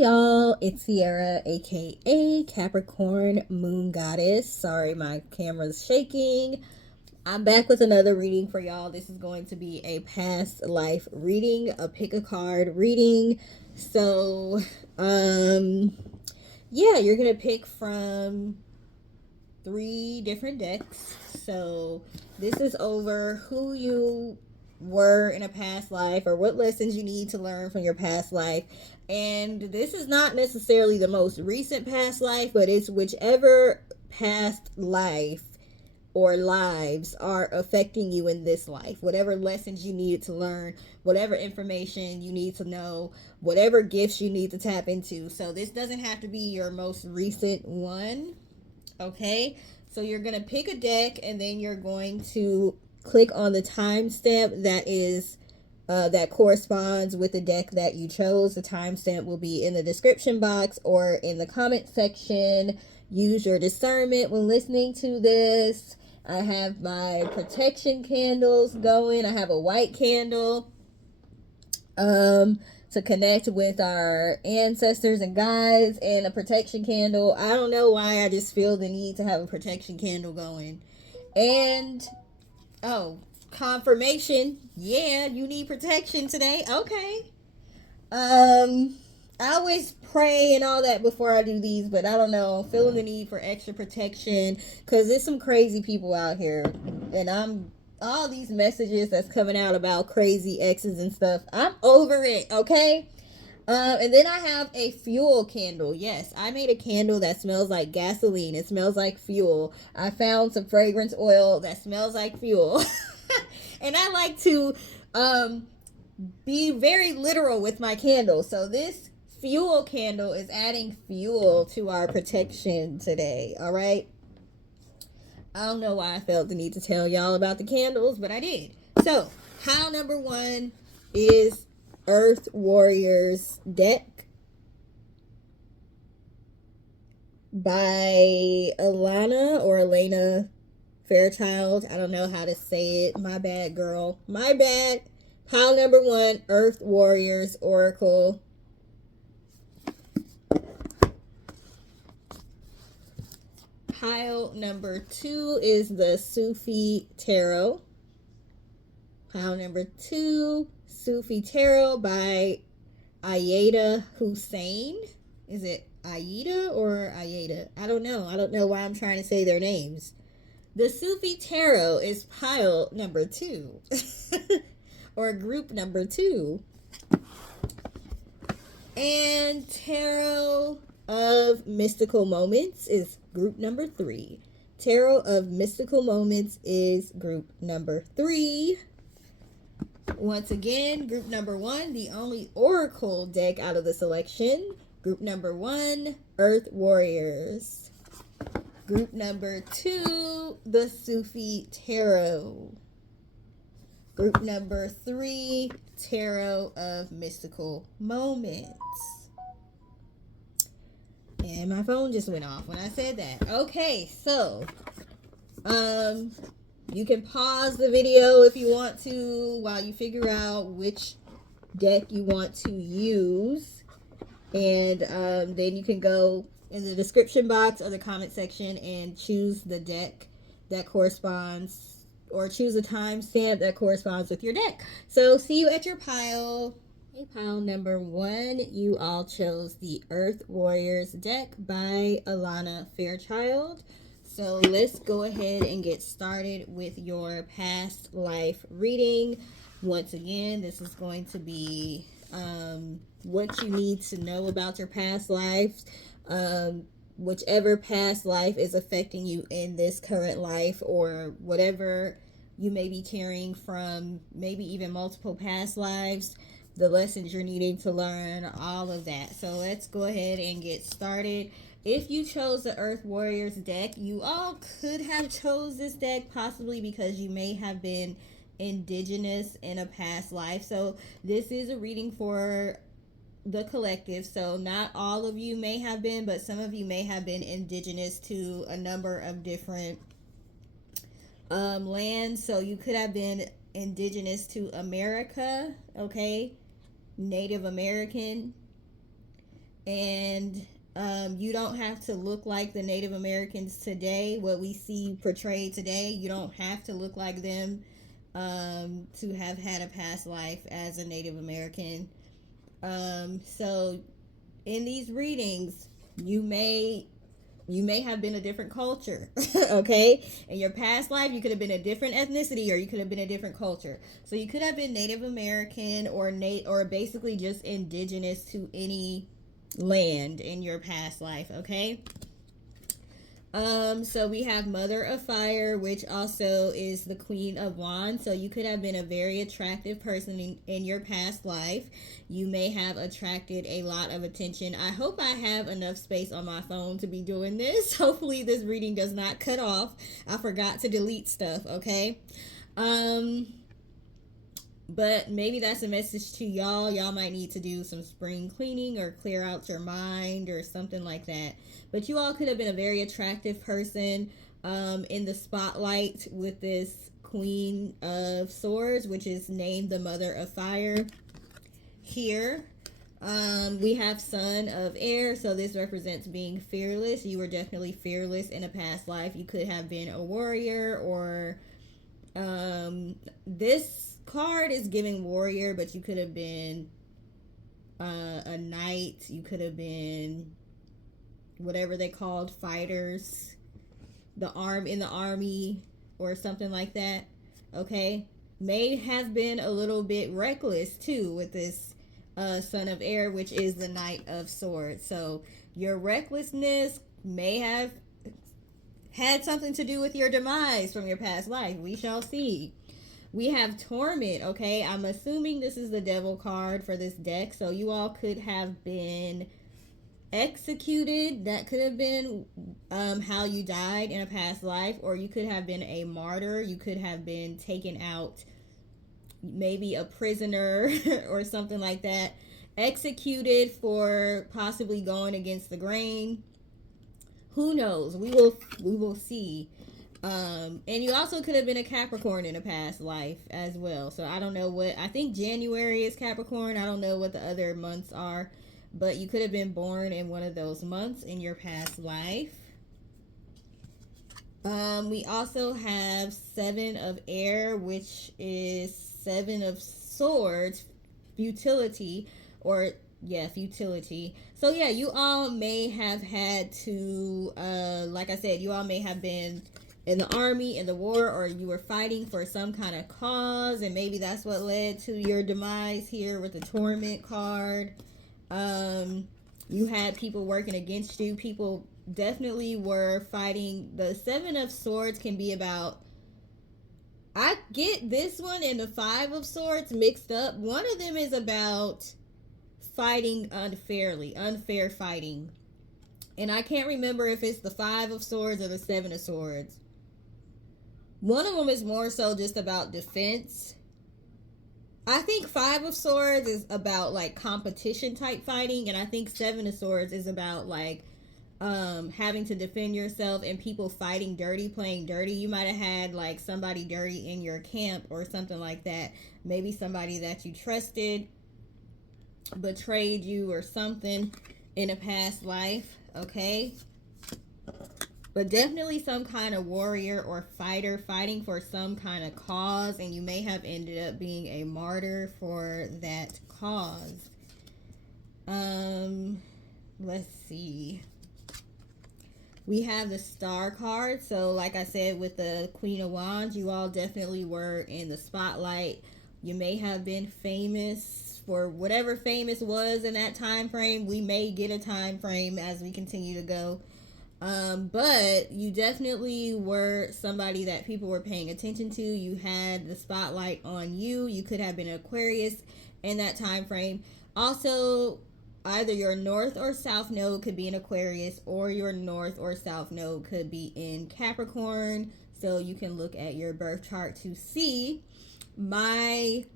y'all, it's Sierra, aka Capricorn Moon Goddess. Sorry, my camera's shaking. I'm back with another reading for y'all. This is going to be a past life reading, a pick a card reading. So, yeah, you're gonna pick from 3 different decks. So, this is over who you were in a past life or what lessons you need to learn from your past life. And this is not necessarily the most recent past life, but it's whichever past life or lives are affecting you in this life. Whatever lessons you needed to learn, whatever information you need to know, whatever gifts you need to tap into. So this doesn't have to be your most recent one. Okay? So you're going to pick a deck and then you're going to click on the timestamp that corresponds with the deck that you chose. The timestamp will be in the description box or in the comment section. Use your discernment when listening to this. I have my protection candles going. I have a white candle to connect with our ancestors and guides, and a protection candle. I don't know why I just feel the need to have a protection candle going. And confirmation. Yeah, you need protection today. Okay. I always pray and all that before I do these, but I don't know, feeling the need for extra protection because there's some crazy people out here, and I'm all these messages that's coming out about crazy exes and stuff. I'm over it. Okay. And then I have a fuel candle. Yes, I made a candle that smells like gasoline. It smells like fuel. I found some fragrance oil that smells like fuel. And I like to be very literal with my candle. So this fuel candle is adding fuel to our protection today. All right. I don't know why I felt the need to tell y'all about the candles, but I did. So, pile number 1 is Earth Warriors deck by Alana or Elena Fairchild. I don't know how to say it. My bad, girl. My bad. Pile number 1, Earth Warriors Oracle. Pile number 2 is the Sufi Tarot. Pile number 2, Sufi Tarot by Ayeda Hussein. Is it Aida or Ayeda? I don't know. I don't know why I'm trying to say their names. The Sufi Tarot is pile number 2. Or group number 2. And Tarot of Mystical Moments is group number 3. Tarot of Mystical Moments is group number 3. Once again, group number 1, the only oracle deck out of the selection. Group number 1, Earth Warriors. Group number 2, the Sufi Tarot. Group number 3, Tarot of Mystical Moments. And my phone just went off when I said that. Okay, so you can pause the video if you want to while you figure out which deck you want to use. And then you can go in the description box or the comment section and choose the deck that corresponds, or choose a timestamp that corresponds with your deck. So see you at your pile. Okay, pile number 1, you all chose the Earth Warriors deck by Alana Fairchild. So let's go ahead and get started with your past life reading. Once again, this is going to be what you need to know about your past lives. Whichever past life is affecting you in this current life, or whatever you may be carrying from maybe even multiple past lives, the lessons you're needing to learn, all of that. So let's go ahead and get started. If you chose the Earth Warriors deck, you all could have chose this deck possibly because you may have been indigenous in a past life. So this is a reading for the collective. So not all of you may have been, but some of you may have been indigenous to a number of different lands. So you could have been indigenous to America, okay? Native American. And you don't have to look like the Native Americans today, what we see portrayed today. You don't have to look like them to have had a past life as a Native American. So in these readings, you may have been a different culture. Okay, in your past life you could have been a different ethnicity, or you could have been a different culture. So you could have been Native American, or basically just indigenous to any land in your past life. Okay, so we have Mother of Fire, which also is the Queen of Wands. So you could have been a very attractive person in your past life. You may have attracted a lot of attention. I hope I have enough space on my phone to be doing this. Hopefully this reading does not cut off. I forgot to delete stuff, okay? But maybe that's a message to y'all. Y'all might need to do some spring cleaning or clear out your mind or something like that. But you all could have been a very attractive person in the spotlight with this Queen of Swords, which is named the Mother of Fire. Here, we have Son of Air, so this represents being fearless. You were definitely fearless in a past life. You could have been a warrior, or this card is giving warrior, but you could have been a knight. You could have been whatever they called fighters, the army, or something like that. Okay, may have been a little bit reckless too with this Son of Air, which is the Knight of Swords. So your recklessness may have had something to do with your demise from your past life. We shall see. We have Torment, okay? I'm assuming this is the Devil card for this deck. So you all could have been executed. That could have been how you died in a past life. Or you could have been a martyr. You could have been taken out, maybe a prisoner or something like that. Executed for possibly going against the grain. Who knows? We will see. And you also could have been a Capricorn in a past life as well. So I don't know what, I think January is Capricorn. I don't know what the other months are, but you could have been born in one of those months in your past life. We also have Seven of Air, which is Seven of Swords, futility, or futility. So yeah, you all may have had to, like I said, you all may have been in the army, in the war, or you were fighting for some kind of cause, and maybe that's what led to your demise here with the Torment card. You had people working against you. People definitely were fighting. The Seven of Swords can be about, I get this one and the Five of Swords mixed up. One of them is about fighting unfairly, unfair fighting. And I can't remember if it's the Five of Swords or the Seven of Swords. One of them is more so just about defense. I think Five of Swords is about like competition type fighting, and I think Seven of Swords is about like having to defend yourself and people fighting dirty, playing dirty. You might have had like somebody dirty in your camp or something like that. Maybe somebody that you trusted betrayed you or something in a past life. Okay, but definitely some kind of warrior or fighter fighting for some kind of cause, and you may have ended up being a martyr for that cause. Let's see. We have the Star card. So like I said, with the Queen of Wands, you all definitely were in the spotlight. You may have been famous for whatever famous was in that time frame. We may get a time frame as we continue to go. But you definitely were somebody that people were paying attention to. You had the spotlight on you. You could have been an Aquarius in that time frame. Also, either your north or south node could be in Aquarius, or your north or south node could be in Capricorn. So you can look at your birth chart to see. My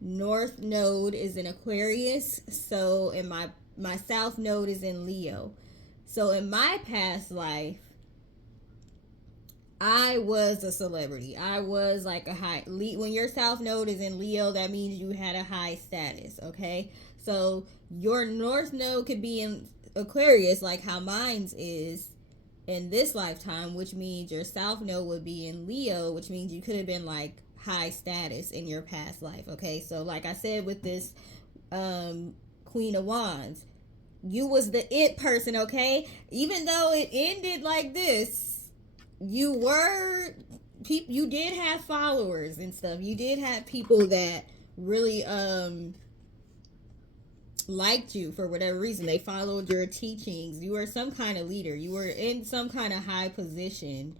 north node is in Aquarius, so in my south node is in Leo. So in my past life, I was a celebrity. I was like a high, when your south node is in Leo, that means you had a high status, okay? So your north node could be in Aquarius, like how mine's is in this lifetime, which means your South Node would be in Leo, which means you could have been like high status in your past life. Okay, so like I said with this Queen of Wands, you was the it person. Okay, even though it ended like this, you were people. You did have followers and stuff. You did have people that really liked you for whatever reason. They followed your teachings. You were some kind of leader. You were in some kind of high position.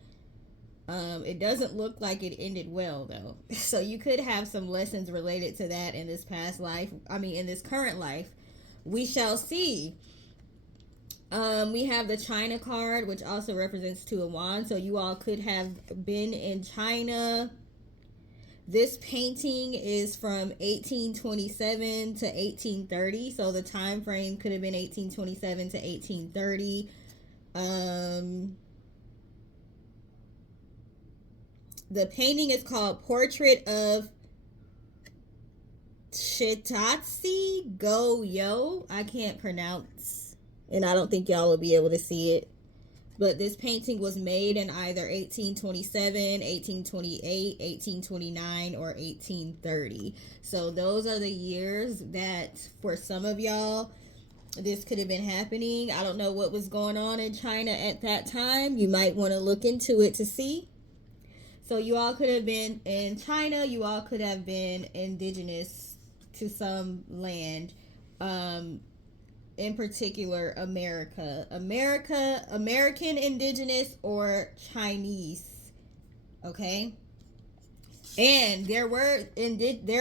It doesn't look like it ended well though. So you could have some lessons related to that in this past life. I mean, in this current life. We shall see. We have the China card, which also represents Two of Wands. So you all could have been in China. This painting is from 1827 to 1830. So the time frame could have been 1827 to 1830. The painting is called Portrait of Shitatsi Go-Yo. I can't pronounce, and I don't think y'all will be able to see it. But this painting was made in either 1827, 1828, 1829, or 1830. So those are the years that for some of y'all, this could have been happening. I don't know what was going on in China at that time. You might want to look into it to see. So you all could have been in China. You all could have been indigenous to some land. In particular, American indigenous or Chinese. Okay. And there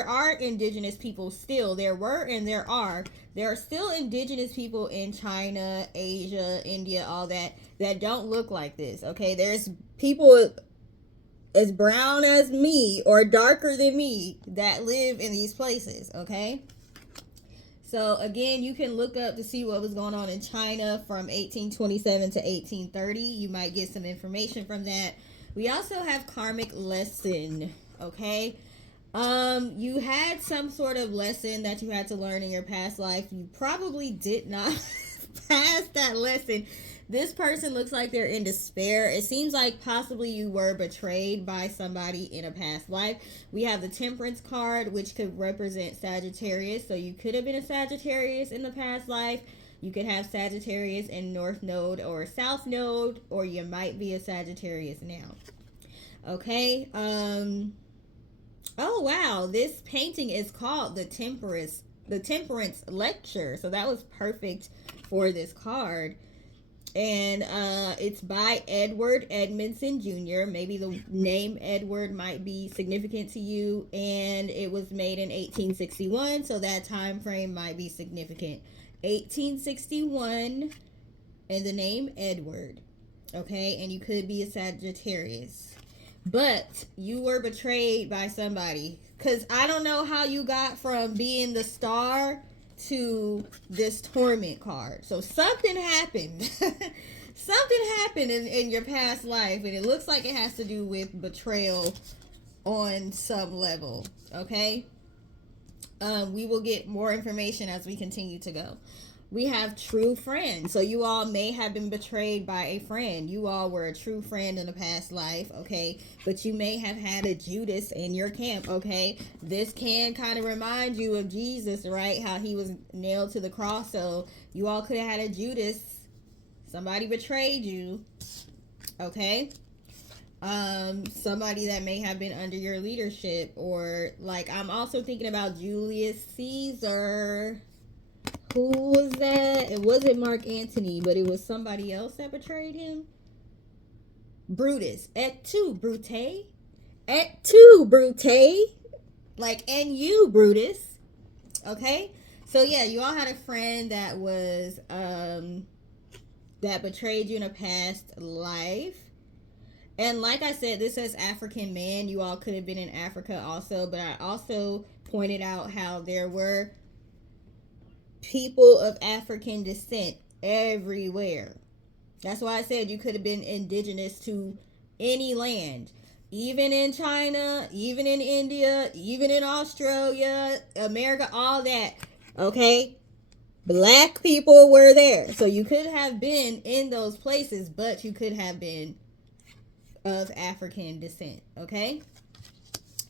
are indigenous people still. There are still indigenous people in China, Asia, India, all that don't look like this. Okay. There's people as brown as me or darker than me that live in these places. Okay. So again, you can look up to see what was going on in China from 1827 to 1830. You might get some information from that. We also have karmic lesson. Okay. You had some sort of lesson that you had to learn in your past life. You probably did not pass that lesson. This person looks like they're in despair. It seems like possibly you were betrayed by somebody in a past life. We have the Temperance card, which could represent Sagittarius. So you could have been a Sagittarius in the past life. You could have Sagittarius in North Node or South Node, or you might be a Sagittarius now. Okay. Oh wow, this painting is called the Temperance Lecture. So that was perfect for this card. And it's by Edward Edmondson Jr. Maybe the name Edward might be significant to you. And it was made in 1861, so that time frame might be significant. 1861 and the name Edward. Okay, and you could be a Sagittarius. But you were betrayed by somebody. Because I don't know how you got from being the star to this torment card. So something happened. Something happened in your past life, and it looks like it has to do with betrayal on some level. Okay. We will get more information as we continue to go. We have true friends. So you all may have been betrayed by a friend. You all were a true friend in a past life, okay? But you may have had a Judas in your camp, okay? This can kind of remind you of Jesus, right? How he was nailed to the cross. So you all could have had a Judas. Somebody betrayed you, okay? Somebody that may have been under your leadership, or like I'm also thinking about Julius Caesar. Who was that? It wasn't Mark Antony, but it was somebody else that betrayed him. Brutus. Et tu, Brute? Et tu, Brute? Like, and you, Brutus. Okay? So, yeah, you all had a friend that was, that betrayed you in a past life. And like I said, this says African man. You all could have been in Africa also, but I also pointed out how there were people of African descent everywhere. That's why I said you could have been indigenous to any land, even in China, even in India, even in Australia, America, all that. Okay. Black people were there. So you could have been in those places, but you could have been of African descent. Okay.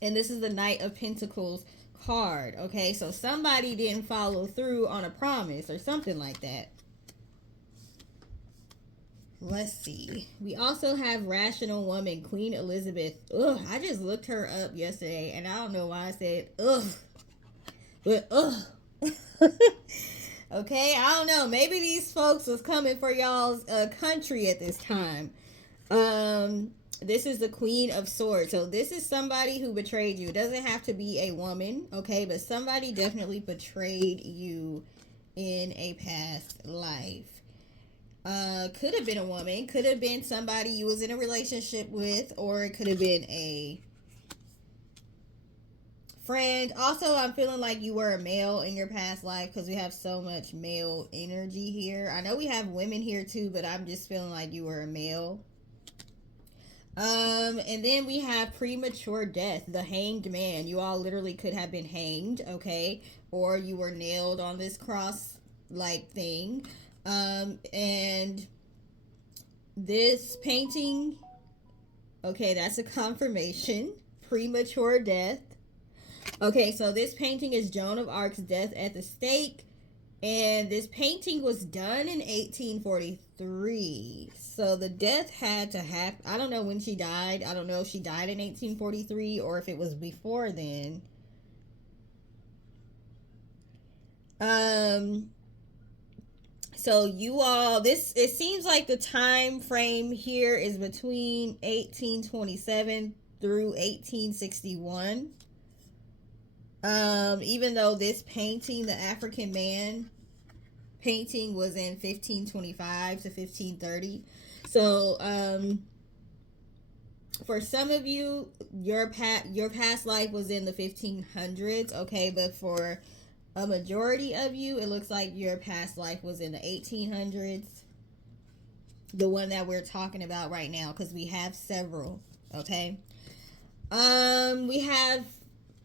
And this is the Knight of Pentacles card. Okay. So somebody didn't follow through on a promise or something like that. Let's see. We also have Rational Woman, Queen Elizabeth. Ugh, I just looked her up yesterday, and I don't know why I said ugh. But ugh. Okay, I don't know. Maybe these folks was coming for y'all's country at this time. This is the Queen of Swords. So this is somebody who betrayed you. It doesn't have to be a woman, okay? But somebody definitely betrayed you in a past life. Could have been a woman, could have been somebody you was in a relationship with, or it could have been a friend. Also, I'm feeling like you were a male in your past life because we have so much male energy here. I know we have women here too, but I'm just feeling like you were a male. And then we have premature death, the hanged man. You all literally could have been hanged, okay? Or you were nailed on this cross like thing. And this painting, okay, that's a confirmation. Premature death. Okay, so this painting is Joan of Arc's Death at the Stake. And this painting was done in 1843. So the death had to happen. I don't know when she died. I don't know if she died in 1843 or if it was before then. So you all, it seems like the time frame here is between 1827 through 1861. Even though this painting, the African Man painting, was in 1525 to 1530. So, for some of you, your past life was in the 1500s, okay, but for a majority of you, it looks like your past life was in the 1800s. The one that we're talking about right now, because we have several, okay? We have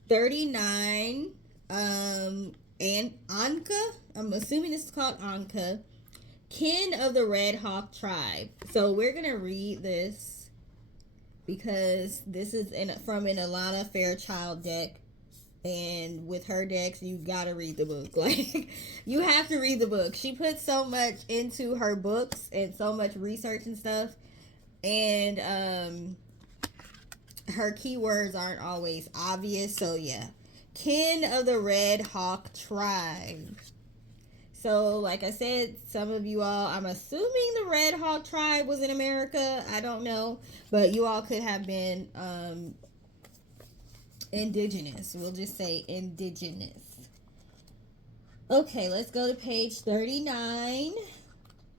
39, and Anka, I'm assuming this is called Anka, kin of the Red Hawk tribe. So we're going to read this because this is from an Alana Fairchild deck. And with her decks, you gotta read the book. Like, you have to read the book. She puts so much into her books and so much research and stuff. And her keywords aren't always obvious. So yeah, kin of the Red Hawk tribe. So like I said, some of you all, I'm assuming the Red Hawk tribe was in America. I don't know, but you all could have been indigenous. We'll just say indigenous. Okay, let's go to page 39.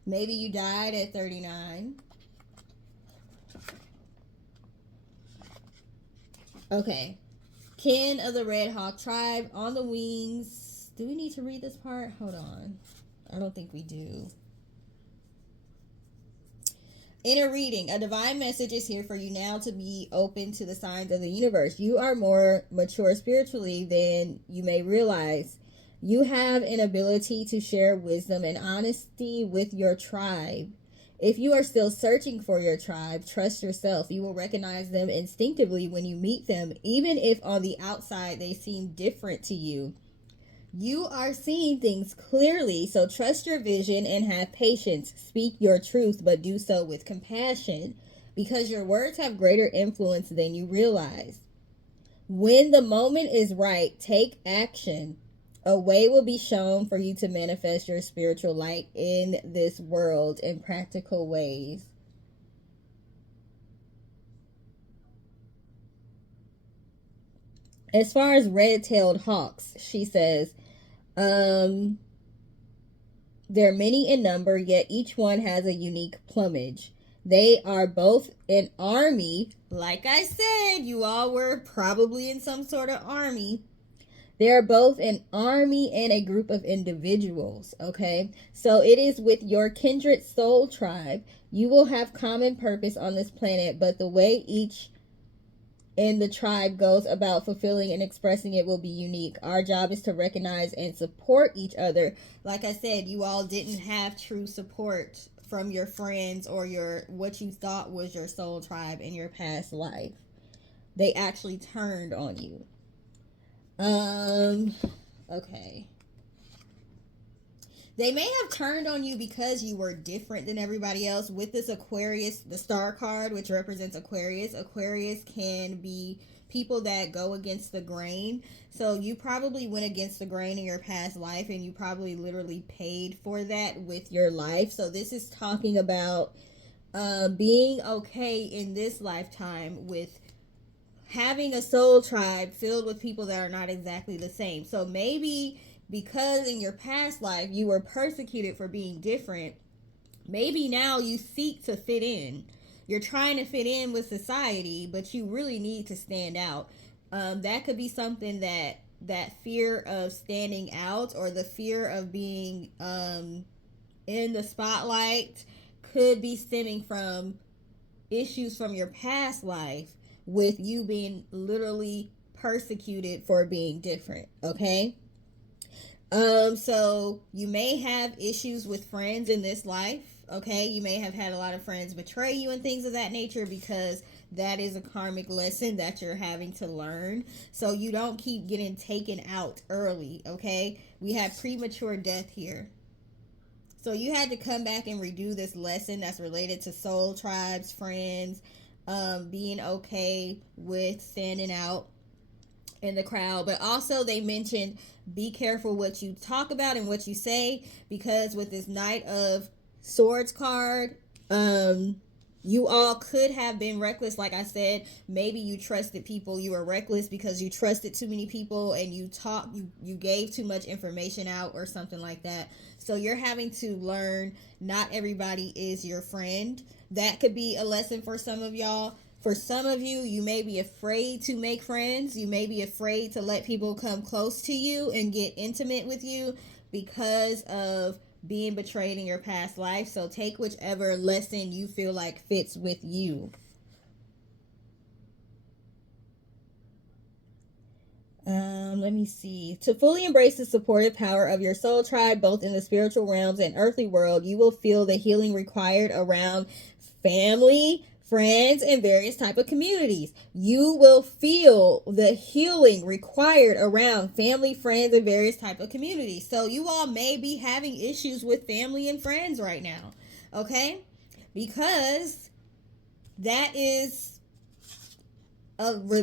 Maybe you died at 39. Okay. Kin of the Red Hawk tribe, on the wings. Do we need to read this part? Hold on. I don't think we do. Inner reading. A divine message is here for you now to be open to the signs of the universe. You are more mature spiritually than you may realize. You have an ability to share wisdom and honesty with your tribe. If you are still searching for your tribe, trust yourself. You will recognize them instinctively when you meet them, even if on the outside they seem different to you. You are seeing things clearly, so trust your vision and have patience. Speak your truth, but do so with compassion, because your words have greater influence than you realize. When the moment is right, take action. A way will be shown for you to manifest your spiritual light in this world in practical ways. As far as red-tailed hawks, she says, they're many in number, yet each one has a unique plumage. They are both an army. Like I said, you all were probably in some sort of army. They are both an army and a group of individuals, okay? So it is with your kindred soul tribe. You will have common purpose on this planet, but the way each in the tribe goes about fulfilling and expressing it will be unique. Our job is to recognize and support each other. Like I said, you all didn't have true support from your friends or your what you thought was your soul tribe in your past life. They actually turned on you. Okay. They may have turned on you because you were different than everybody else. With this Aquarius, the star card, which represents Aquarius, Aquarius can be people that go against the grain. So you probably went against the grain in your past life, and you probably literally paid for that with your life. So this is talking about being okay in this lifetime with having a soul tribe filled with people that are not exactly the same. So maybe because in your past life you were persecuted for being different, maybe now you seek to fit in. You're trying to fit in with society, but you really need to stand out. That could be something that fear of standing out or the fear of being in the spotlight could be stemming from issues from your past life with you being literally persecuted for being different. Okay. So you may have issues with friends in this life. Okay, you may have had a lot of friends betray you and things of that nature, because that is a karmic lesson that you're having to learn, so you don't keep getting taken out early. Okay, we have premature death here. So you had to come back and redo this lesson that's related to soul tribes, friends, being okay with standing out in the crowd. But also they mentioned be careful what you talk about and what you say, because with this Knight of Swords card, you all could have been reckless. Like I said, maybe you trusted people. You were reckless because you trusted too many people, and you gave too much information out or something like that. So you're having to learn not everybody is your friend. That could be a lesson for some of y'all. For some of you, you may be afraid to make friends. You may be afraid to let people come close to you and get intimate with you because of being betrayed in your past life. So take whichever lesson you feel like fits with you. Let me see. To fully embrace the supportive power of your soul tribe, both in the spiritual realms and earthly world, you will feel the healing required around family, friends, and various type of communities. You will feel the healing required around family, friends, and various type of communities. So you all may be having issues with family and friends right now, okay? Because that is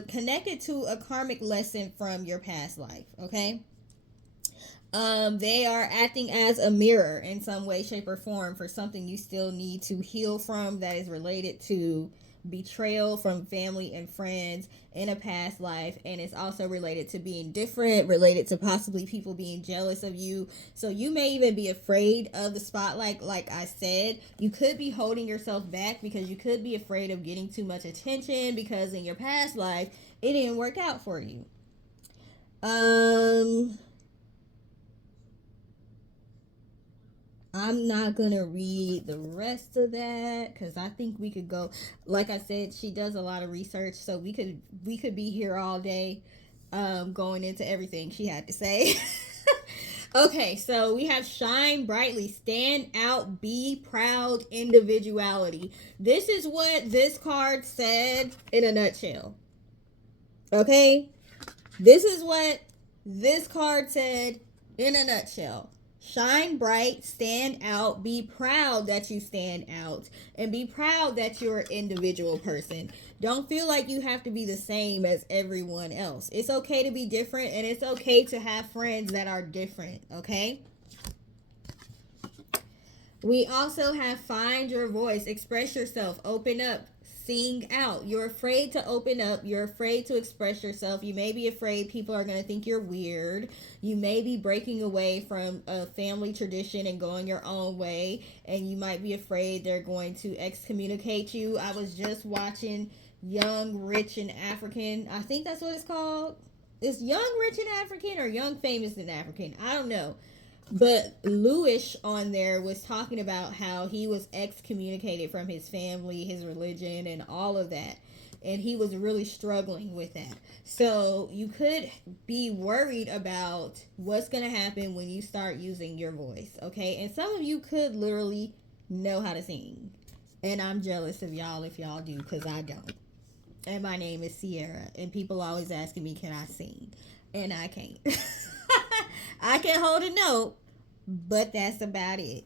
connected to a karmic lesson from your past life, okay? They are acting as a mirror in some way, shape, or form for something you still need to heal from that is related to betrayal from family and friends in a past life, and it's also related to being different, related to possibly people being jealous of you. So you may even be afraid of the spotlight. Like I said, you could be holding yourself back because you could be afraid of getting too much attention because in your past life it didn't work out for you. I'm not gonna read the rest of that because I think we could go. Like I said, she does a lot of research, so we could be here all day, going into everything she had to say. Okay, so we have shine brightly, stand out, be proud, individuality. This is what this card said in a nutshell. Okay, this is what this card said in a nutshell. Shine bright, stand out, be proud that you stand out, and be proud that you're an individual person. Don't feel like you have to be the same as everyone else. It's okay to be different, and it's okay to have friends that are different, okay? We also have find your voice, express yourself, open up, sing out. You're afraid to open up. You're afraid to express yourself. You may be afraid people are going to think you're weird. You may be breaking away from a family tradition and going your own way. And you might be afraid they're going to excommunicate you. I was just watching Young, Rich, and African. I think that's what it's called. It's Young, Rich, and African or Young, Famous, and African. I don't know. But Lewis on there was talking about how he was excommunicated from his family, his religion, and all of that. and he was really struggling with that. So you could be worried about what's going to happen when you start using your voice, okay? And some of you could literally know how to sing. And I'm jealous of y'all if y'all do, because I don't. And my name is Sierra, and people always asking me, can I sing? And I can't. I can hold a note, but that's about it.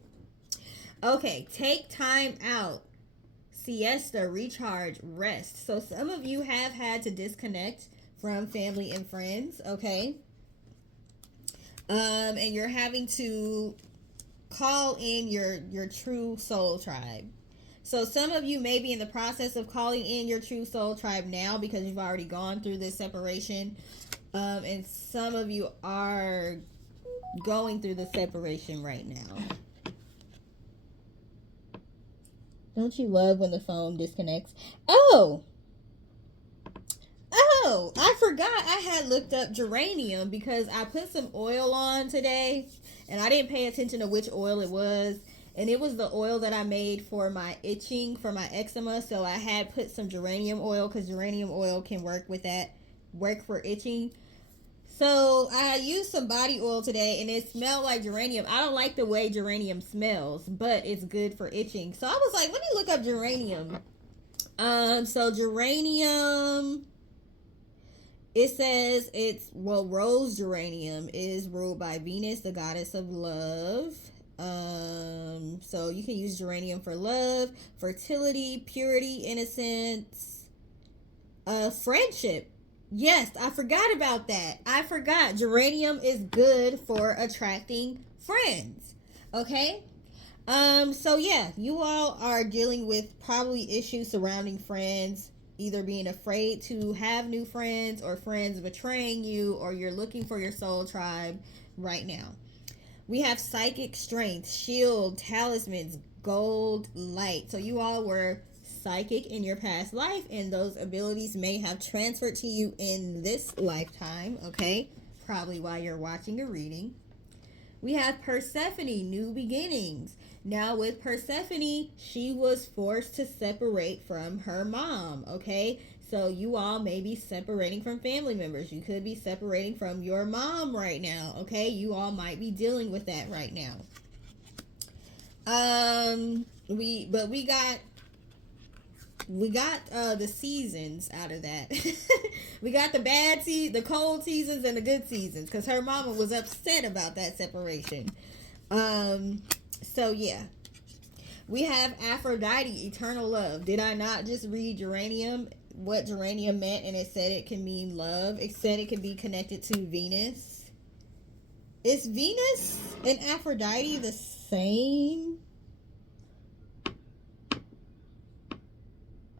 Okay, take time out. Siesta, recharge, rest. So some of you have had to disconnect from family and friends, okay? And you're having to call in your true soul tribe. So some of you may be in the process of calling in your true soul tribe now because you've already gone through this separation. And some of you are going through the separation right now. Don't you love when the phone disconnects? Oh, I forgot I had looked up geranium because I put some oil on today and I didn't pay attention to which oil it was. And it was the oil that I made for my itching, for my eczema. So I had put some geranium oil because geranium oil can work with that, work for itching. So I used some body oil today and it smelled like geranium. I don't like the way geranium smells, but it's good for itching. So I was like, let me look up geranium. So geranium, it says rose geranium is ruled by Venus, the goddess of love. So you can use geranium for love, fertility, purity, innocence, friendship. Yes, I forgot about that. I forgot. Geranium is good for attracting friends. Okay? So yeah, you all are dealing with probably issues surrounding friends, either being afraid to have new friends or friends betraying you, or you're looking for your soul tribe right now. We have psychic strength, shield, talismans, gold, light. So you all were psychic in your past life, and those abilities may have transferred to you in this lifetime, okay? Probably while you're watching a reading. We have Persephone, new beginnings. Now with Persephone, she was forced to separate from her mom, okay? So you all may be separating from family members. You could be separating from your mom right now, okay? You all might be dealing with that right now. We got the seasons out of that. We got the cold seasons and the good seasons, because her mama was upset about that separation. So yeah. We have Aphrodite, eternal love. Did I not just read geranium, what geranium meant, and it said it can mean love? It said it can be connected to Venus. Is Venus and Aphrodite the same?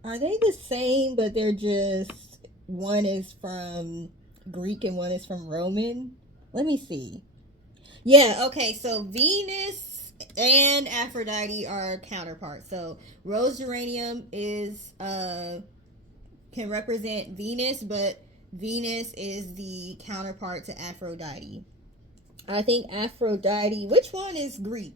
Are they the same, but they're just, one is from Greek and one is from Roman? Let me see. Yeah, okay, so Venus and Aphrodite are counterparts. So rose geranium is can represent Venus, but Venus is the counterpart to Aphrodite. I think Aphrodite, which one is Greek?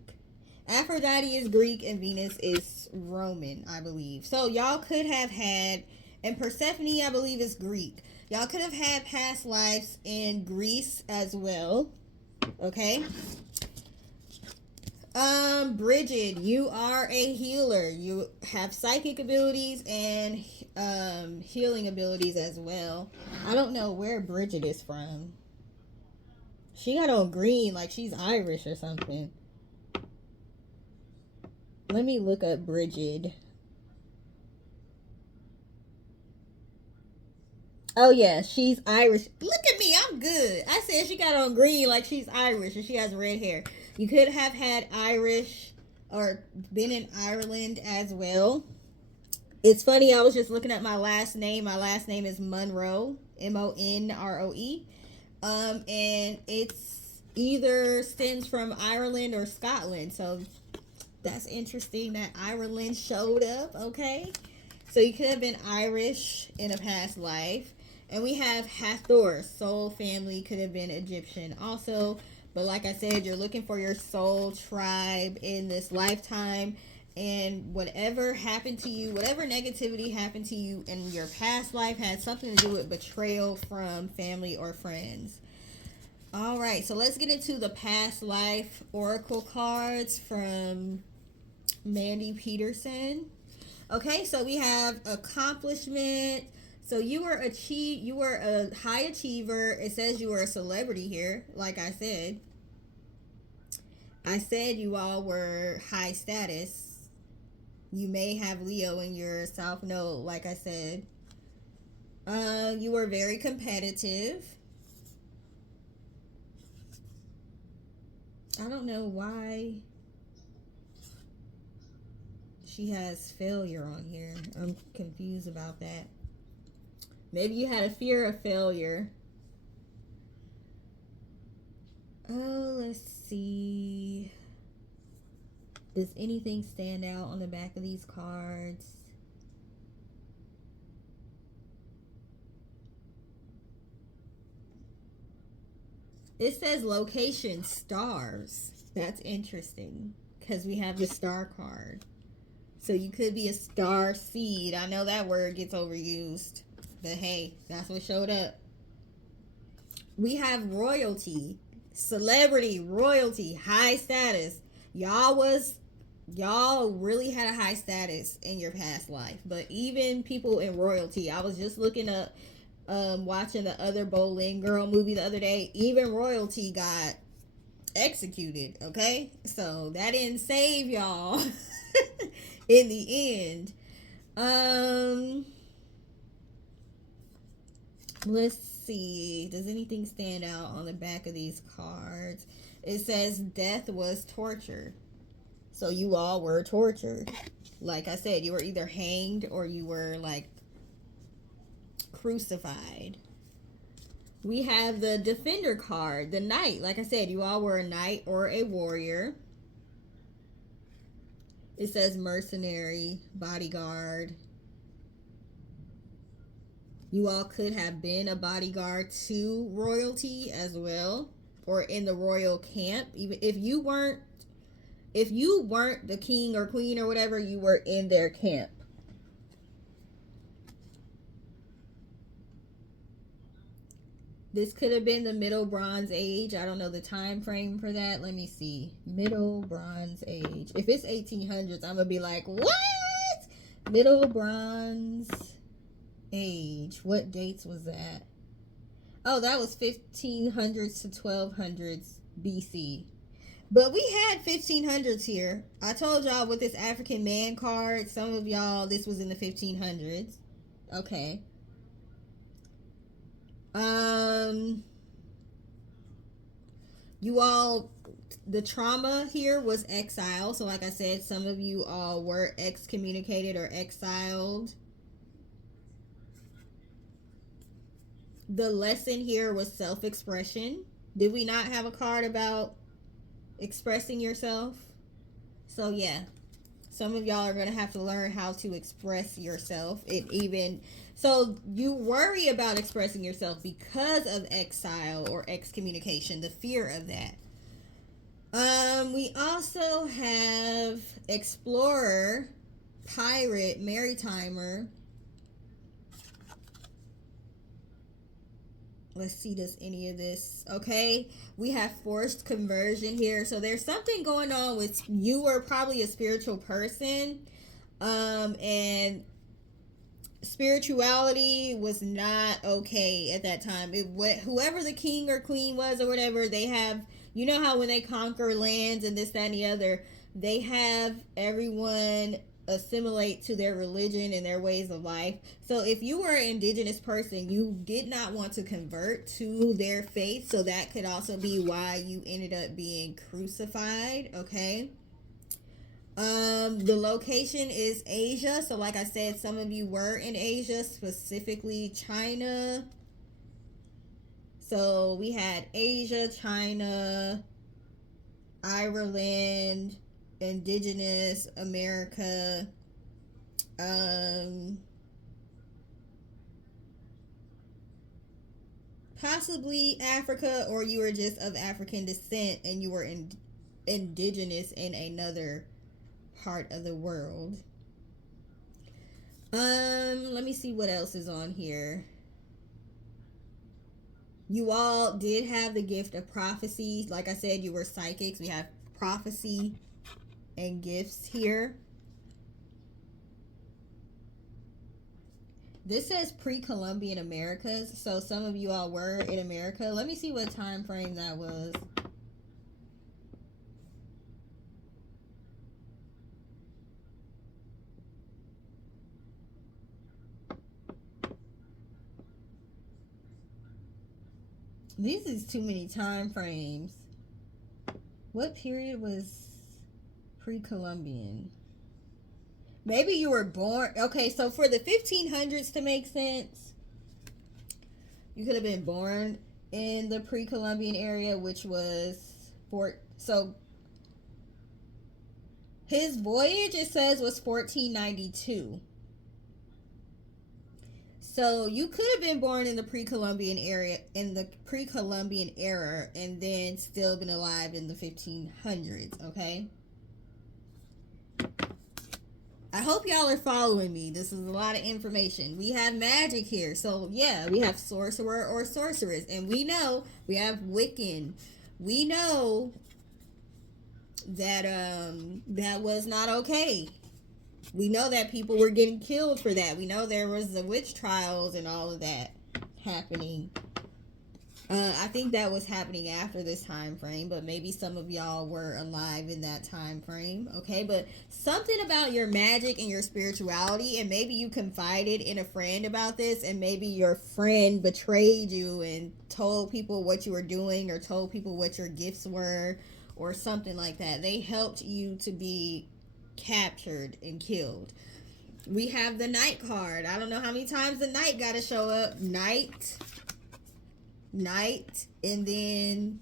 Aphrodite is Greek and Venus is Roman, I believe. So y'all could have had, and Persephone, I believe, is Greek. Y'all could have had past lives in Greece as well. Okay. Bridget, you are a healer. You have psychic abilities and healing abilities as well. I don't know where Bridget is from. She got on green like she's Irish or something. Let me look up Bridget. Oh yeah, she's Irish. Look at me, I'm good. I said she got on green like she's Irish and she has red hair. You could have had Irish or been in Ireland as well. It's funny, I was just looking at my last name. My last name is Monroe, Monroe. And it's either stems from Ireland or Scotland. So that's interesting that Ireland showed up, okay? So you could have been Irish in a past life. And we have Hathor, soul family, could have been Egyptian also. But like I said, you're looking for your soul tribe in this lifetime. And whatever happened to you, whatever negativity happened to you in your past life had something to do with betrayal from family or friends. All right, so let's get into the past life oracle cards from Mandy Peterson. Okay, so we have accomplishment. So you were a high achiever. It says you were a celebrity here, like I said. I said you all were high status. You may have Leo in your South Node, like I said. You were very competitive. I don't know why she has failure on here. I'm confused about that. Maybe you had a fear of failure. Oh, let's see. Does anything stand out on the back of these cards? It says location stars. That's interesting because we have the star card. So you could be a star seed. I know that word gets overused, but hey, that's what showed up. We have royalty, celebrity, royalty, high status. Y'all really had a high status in your past life. But even people in royalty, I was just looking up, watching the other Bowling Girl movie the other day. Even royalty got executed. Okay, so that didn't save y'all in the end. Let's see. Does anything stand out on the back of these cards? It says death was torture. So you all were tortured. Like I said, you were either hanged or you were like crucified. We have the defender card, the knight. Like I said, you all were a knight or a warrior. It says mercenary, bodyguard. You all could have been a bodyguard to royalty as well, or in the royal camp. Even if you weren't the king or queen or whatever, you were in their camp. This could have been the Middle Bronze Age. I don't know the time frame for that. Let me see. Middle Bronze Age. If it's 1800s, I'm going to be like, what? Middle Bronze Age. What dates was that? Oh, that was 1500s to 1200s BC. But we had 1500s here. I told y'all with this African man card, some of y'all, this was in the 1500s. Okay. You all, the trauma here was exile. So like I said, some of you all were excommunicated or exiled. The lesson here was self-expression. Did we not have a card about expressing yourself? So yeah, some of y'all are going to have to learn how to express yourself. So you worry about expressing yourself because of exile or excommunication, the fear of that. We also have explorer, pirate, maritimer. Let's see, does any of this? Okay, we have forced conversion here. So there's something going on with you were probably a spiritual person, and spirituality was not okay at that time. Whoever the king or queen was or whatever, they have, you know how when they conquer lands and this, that, and the other, they have everyone assimilate to their religion and their ways of life. So if you were an indigenous person, you did not want to convert to their faith. So that could also be why you ended up being crucified. Okay. The location is Asia. So like I said, some of you were in Asia, specifically China. So we had Asia, China, Ireland, indigenous America, possibly Africa, or you were just of African descent and you were indigenous in another part of the world. Let me see what else is on here. You all did have the gift of prophecy. Like I said, you were psychics. We have prophecy and gifts here. This says pre-Columbian Americas. So some of you all were in America. Let me see what time frame that was. This is too many time frames. What period was pre-Columbian? Maybe you were born. Okay, so for the 1500s to make sense, you could have been born in the pre-Columbian area, which was so his voyage, it says, was 1492. So you could have been born in the pre-Columbian area, in the pre-Columbian era, and then still been alive in the 1500s, okay? I hope y'all are following me. This is a lot of information. We have magic here. So, yeah, we have sorcerer or sorceress. And we know we have Wiccan. We know that that was not okay. We know that people were getting killed for that. We know there was the witch trials and all of that happening. I think that was happening after this time frame, but maybe some of y'all were alive in that time frame, okay? But something about your magic and your spirituality, and maybe you confided in a friend about this, and maybe your friend betrayed you and told people what you were doing, or told people what your gifts were, or something like that. They helped you to be captured and killed. We have the Knight card. I don't know how many times the Knight got to show up. Knight, and then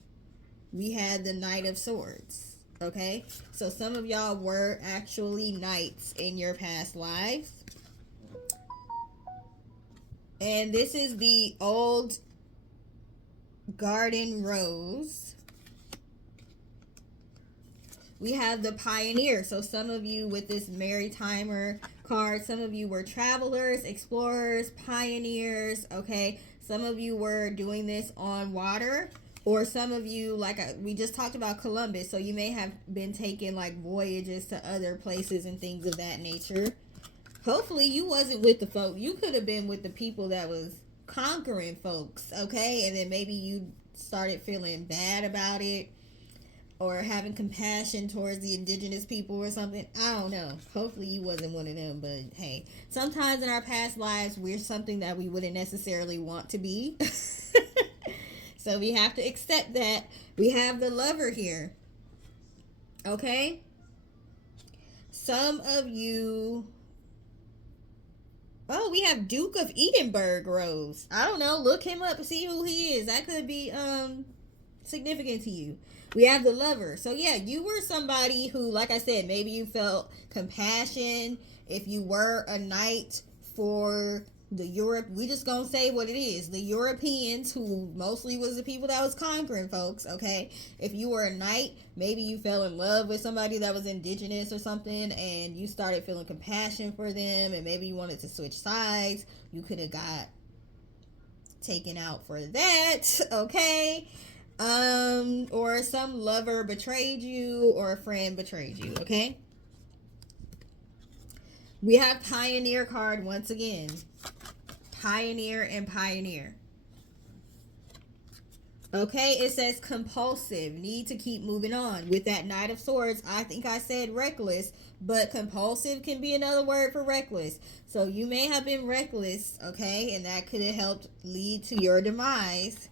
we had the Knight of Swords. Okay, so some of y'all were actually knights in your past lives. And this is the old garden rose. We have the Pioneer. So some of you with this Maritimer card, some of you were travelers, explorers, pioneers, okay? Some of you were doing this on water, or some of you, like we just talked about Columbus, so you may have been taking like voyages to other places and things of that nature. Hopefully you wasn't with the folk. You could have been with the people that was conquering folks, okay? And then maybe you started feeling bad about it, or having compassion towards the indigenous people or something. I don't know. Hopefully you wasn't one of them, but hey, sometimes in our past lives, we're something that we wouldn't necessarily want to be. So we have to accept that. We have the Lover here. Okay? Some of you... Oh, we have Duke of Edinburgh Rose. I don't know. Look him up and see who he is. That could be significant to you. We have the Lover. So yeah, you were somebody who, like I said, maybe you felt compassion. If you were a knight for the Europe, we just gonna say what it is. The Europeans, who mostly was the people that was conquering folks, okay? If you were a knight, maybe you fell in love with somebody that was indigenous or something, and you started feeling compassion for them, and maybe you wanted to switch sides. You could have got taken out for that, okay? Or some lover betrayed you, or a friend betrayed you, okay? We have Pioneer card once again. Pioneer and Pioneer. Okay, it says compulsive, need to keep moving on. With that Knight of Swords, I think I said reckless, but compulsive can be another word for reckless. So you may have been reckless, okay, and that could have helped lead to your demise.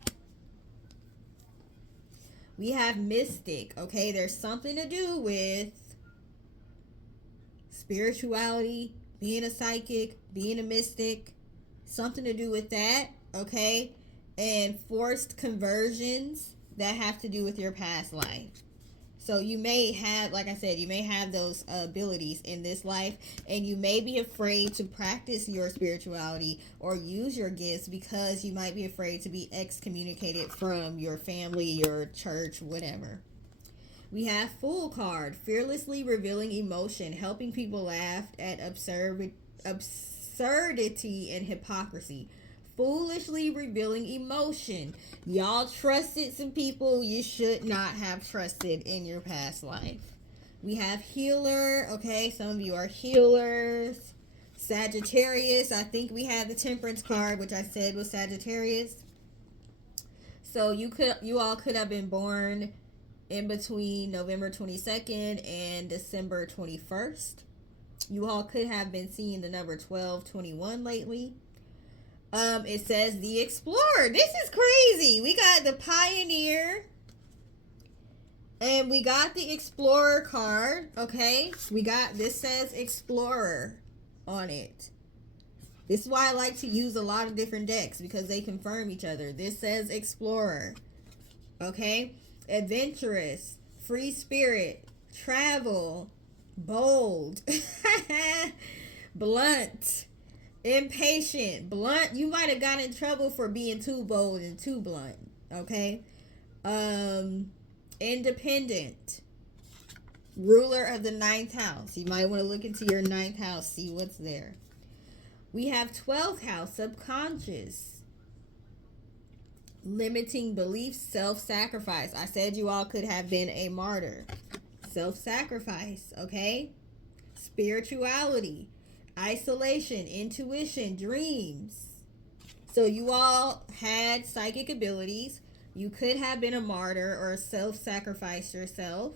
We have mystic, okay? There's something to do with spirituality, being a psychic, being a mystic, something to do with that, okay? And forced conversions that have to do with your past life. So you may have, like I said, you may have those abilities in this life, and you may be afraid to practice your spirituality or use your gifts because you might be afraid to be excommunicated from your family, your church, whatever. We have Fool card, fearlessly revealing emotion, helping people laugh at absurdity and hypocrisy. Foolishly revealing emotion. Y'all trusted some people you should not have trusted in your past life. We have healer. Okay, some of you are healers. Sagittarius. I think we had the Temperance card, which I said was Sagittarius. So you all could have been born in between November 22nd and December 21st. You all could have been seeing the number 1221 lately. It says the Explorer. This is crazy. We got the Pioneer and we got the Explorer card. Okay, this says Explorer on it. This is why I like to use a lot of different decks, because they confirm each other. This says Explorer. Okay, adventurous, free spirit, travel, bold, blunt, impatient. Blunt, you might have gotten in trouble for being too bold and too blunt. Okay, independent, ruler of the 9th house. You might want to look into your 9th house, see what's there. We have 12th house, subconscious, limiting beliefs, self-sacrifice. I said you all could have been a martyr. Self-sacrifice, okay? Spirituality, isolation, intuition, dreams. So you all had psychic abilities. You could have been a martyr or self-sacrificed yourself.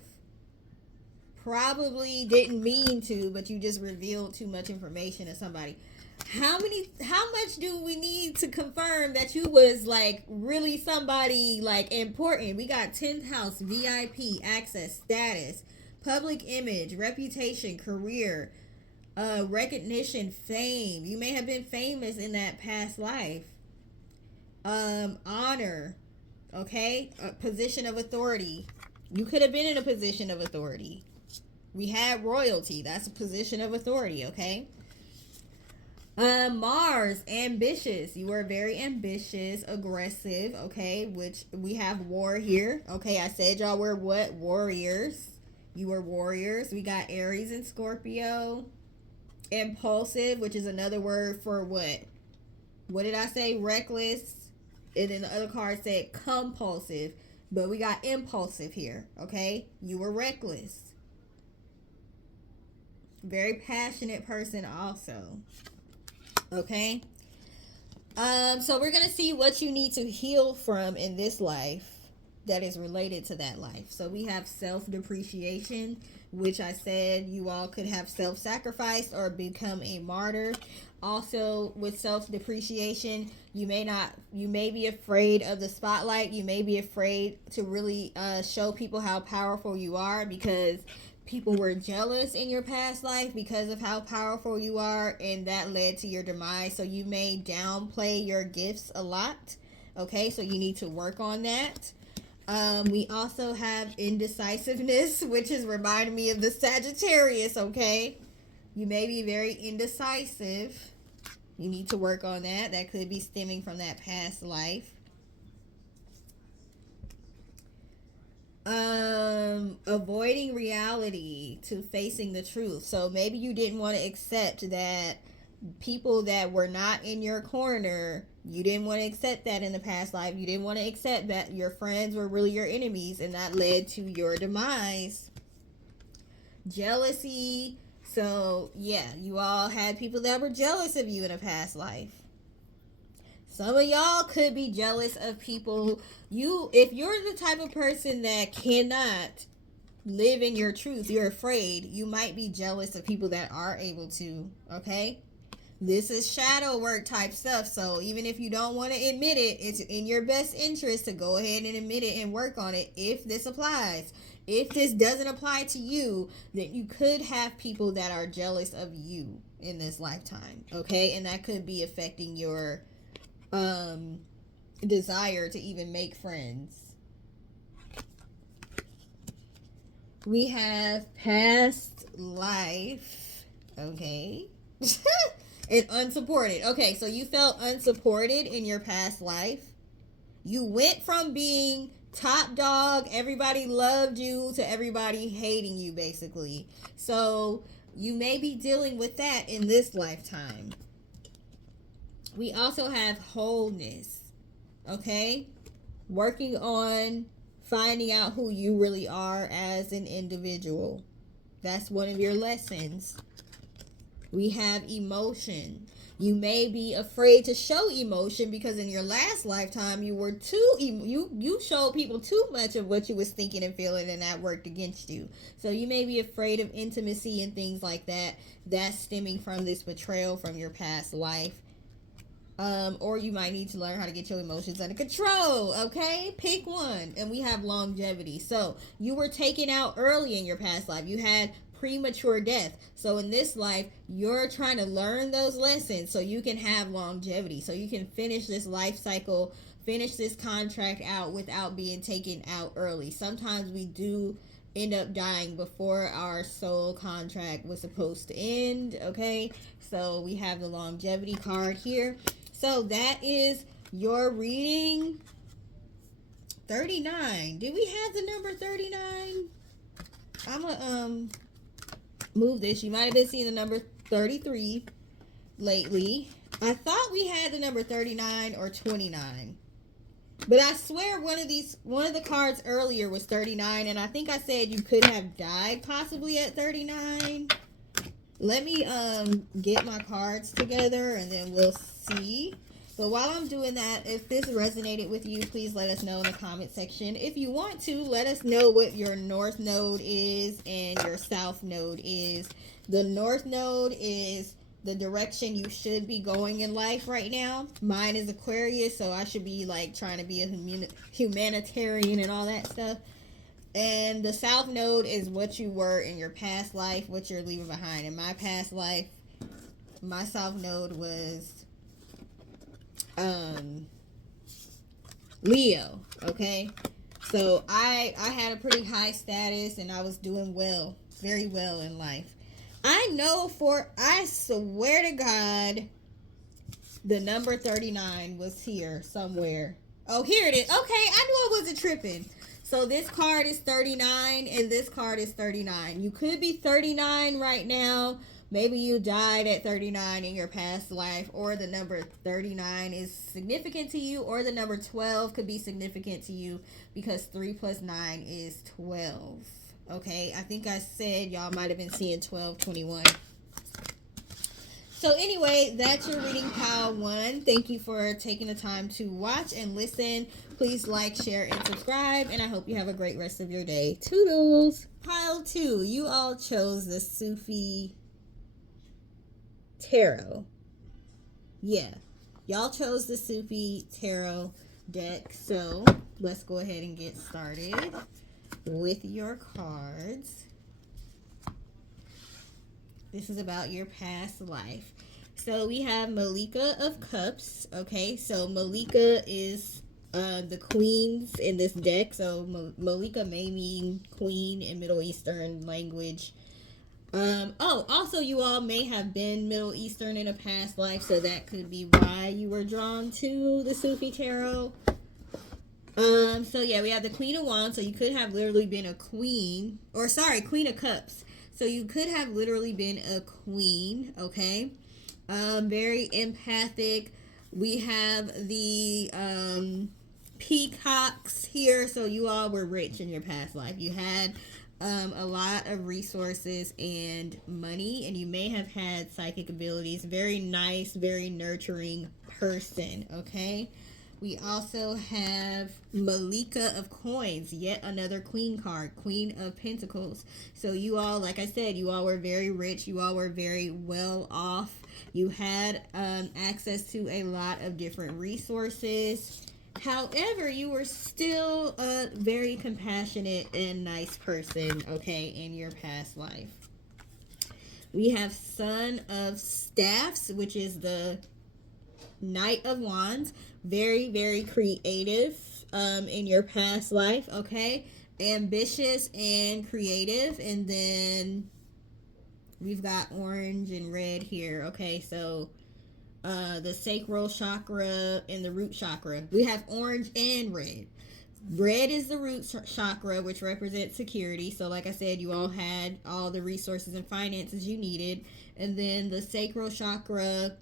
Probably didn't mean to, but you just revealed too much information to somebody. How much do we need to confirm that you was like really somebody like important? We got 10th house, VIP, access, status, public image, reputation, career, recognition, fame. You may have been famous in that past life. Honor, okay? A position of authority. You could have been in a position of authority. We had royalty. That's a position of authority, okay? Mars, ambitious. You were very ambitious, aggressive, okay? Which we have war here. Okay, I said y'all were what? Warriors. You were warriors. We got Aries and Scorpio. Impulsive, which is another word for what? What did I say? Reckless. And then the other card said compulsive. But we got impulsive here, okay? You were reckless. Very passionate person also. Okay, so we're gonna see what you need to heal from in this life that is related to that life. So we have self-depreciation, which I said you all could have self-sacrificed or become a martyr. Also, with self-depreciation, you may be afraid of the spotlight. You may be afraid to really show people how powerful you are, because people were jealous in your past life because of how powerful you are, and that led to your demise. So you may downplay your gifts a lot. Okay, so you need to work on that. We also have indecisiveness, which is reminding me of the Sagittarius. Okay, you may be very indecisive. You need to work on that. That could be stemming from that past life. Avoiding reality to facing the truth. So maybe you didn't want to accept that people that were not in your corner, you didn't want to accept that in the past life. You didn't want to accept that your friends were really your enemies, and that led to your demise. Jealousy. So yeah, you all had people that were jealous of you in a past life. Some of y'all could be jealous of people. If you're the type of person that cannot live in your truth, you're afraid, you might be jealous of people that are able to, okay? This is shadow work type stuff. So even if you don't want to admit it, it's in your best interest to go ahead and admit it and work on it if this applies. If this doesn't apply to you, then you could have people that are jealous of you in this lifetime, okay? And that could be affecting your desire to even make friends. We have past life, okay? And unsupported. Okay, so you felt unsupported in your past life. You went from being top dog, everybody loved you, to everybody hating you, basically. So you may be dealing with that in this lifetime. We also have wholeness, okay? Working on finding out who you really are as an individual. That's one of your lessons. We have emotion. You may be afraid to show emotion because in your last lifetime you were you showed people too much of what you was thinking and feeling, and that worked against you. So you may be afraid of intimacy and things like that. That's stemming from this betrayal from your past life. Or you might need to learn how to get your emotions under control, okay? Pick one. And we have longevity. So you were taken out early in your past life. You had premature death. So in this life, you're trying to learn those lessons so you can have longevity, so you can finish this life cycle, finish this contract out without being taken out early. Sometimes we do end up dying before our soul contract was supposed to end, okay? So we have the longevity card here. So that is your reading 39. Did we have the number 39? I'm gonna move this. You might have been seeing the number 33 lately. I thought we had the number 39 or 29. But I swear one of the cards earlier was 39, and I think I said you could have died possibly at 39. Let me get my cards together and then we'll see. But while I'm doing that, if this resonated with you, please let us know in the comment section. If you want to, let us know what your north node is and your south node is. The north node is the direction you should be going in life right now. Mine is Aquarius, so I should be like trying to be a humanitarian and all that stuff. And the south node is what you were in your past life, what you're leaving behind. In my past life, my south node was Leo, okay? So I had a pretty high status and I was doing well, very well in life. I swear to God, the number 39 was here somewhere. Oh, here it is. Okay, I knew I wasn't tripping. So this card is 39 and this card is 39. You could be 39 right now. Maybe you died at 39 in your past life, or the number 39 is significant to you, or the number 12 could be significant to you because 3 plus 9 is 12. Okay, I think I said y'all might have been seeing 12, 21. So anyway, that's your reading pile 1. Thank you for taking the time to watch and listen. Please like, share, and subscribe, and I hope you have a great rest of your day. Toodles! Pile 2, you all chose the Sufi Tarot. Yeah, y'all chose the Sufi Tarot deck, so let's go ahead and get started with your cards. This is about your past life. So we have Malika of Cups. Okay, so Malika is the queens in this deck. So Malika may mean queen in Middle Eastern language. Also you all may have been Middle Eastern in a past life, so that could be why you were drawn to the Sufi Tarot. So yeah, we have the Queen of Wands, so you could have literally been a queen, or sorry, Queen of Cups. So you could have literally been a queen, okay? Very empathic. We have the peacocks here, so you all were rich in your past life. You had a lot of resources and money, and you may have had psychic abilities. Very nice, very nurturing person, okay? We also have Malika of Coins, yet another queen card, Queen of Pentacles. So you all, like I said, you all were very rich. You all were very well off. You had access to a lot of different resources. However, you were still a very compassionate and nice person, okay, in your past life. We have Son of Staffs, which is the Knight of Wands. Very, very creative in your past life, okay? Ambitious and creative. And then we've got orange and red here, okay? So the sacral chakra and the root chakra. We have orange and red. Red is the root chakra, which represents security. So, like I said, you all had all the resources and finances you needed. And then the sacral chakra,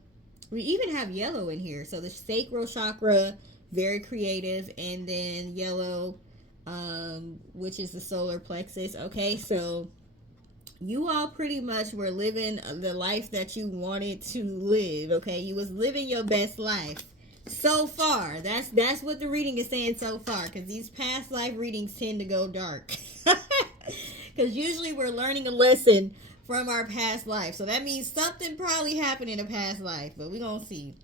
we even have yellow in here. So, the sacral chakra, very creative. And then yellow, which is the solar plexus. Okay, so you all pretty much were living the life that you wanted to live. Okay, you was living your best life so far. That's what the reading is saying so far, because these past life readings tend to go dark. Because usually we're learning a lesson from our past life, so that means something probably happened in a past life, but we're gonna see.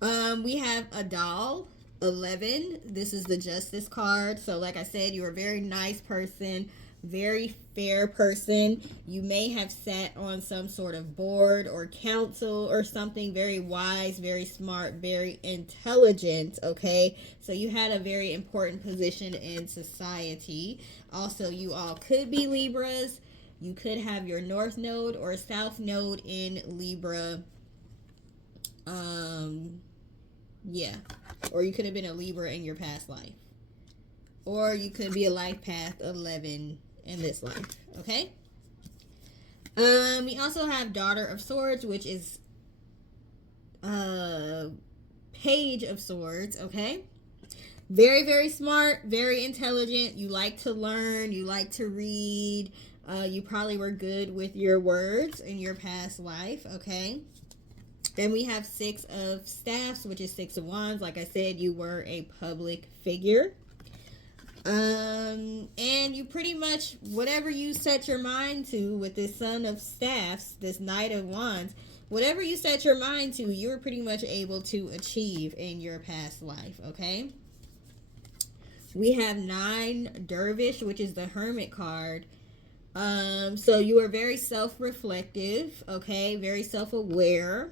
We have a doll 11. This is the justice card. So like I said, you're a very nice person, very fair person. You may have sat on some sort of board or council or something. Very wise, very smart, very intelligent. Okay, so you had a very important position in society. Also, you all could be Libras. You could have your north node or south node in Libra. Yeah, or you could have been a Libra in your past life, or you could be a life path 11 in this life. Okay. We also have Daughter of Swords, which is Page of Swords. Okay. Very, very smart, very intelligent. You like to learn, you like to read. You probably were good with your words in your past life. Okay. Then we have Six of Staffs, which is Six of Wands. Like I said, you were a public figure. And you pretty much, whatever you set your mind to with this Son of Staffs, this Knight of Wands, whatever you set your mind to, you were pretty much able to achieve in your past life, okay? We have 9 Dervish, which is the Hermit card. So you are very self-reflective, okay? Very self-aware.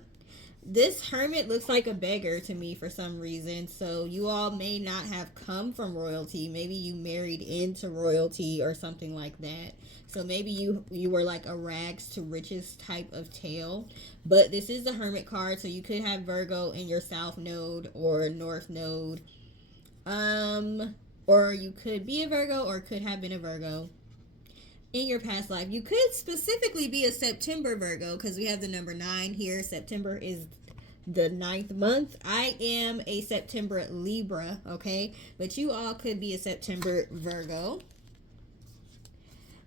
This hermit looks like a beggar to me for some reason. So you all may not have come from royalty. Maybe you married into royalty or something like that. So maybe you were like a rags to riches type of tale. But this is the hermit card. So you could have Virgo in your south node or north node. Or you could be a Virgo or could have been a Virgo in your past life. You could specifically be a September Virgo because we have the number 9 here. September is the 9th month. I am a September Libra, okay? But you all could be a September Virgo.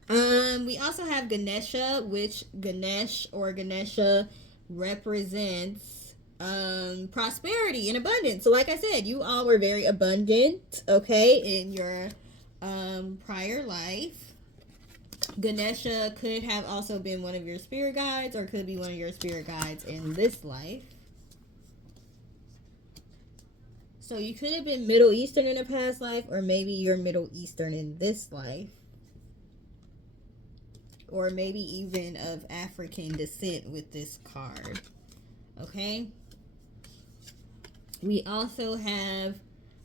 We also have Ganesha, which Ganesha represents prosperity and abundance. So like I said, you all were very abundant, okay, in your prior life. Ganesha could have also been one of your spirit guides or could be one of your spirit guides in this life. So you could have been Middle Eastern in a past life, or maybe you're Middle Eastern in this life. Or maybe even of African descent with this card. Okay? We also have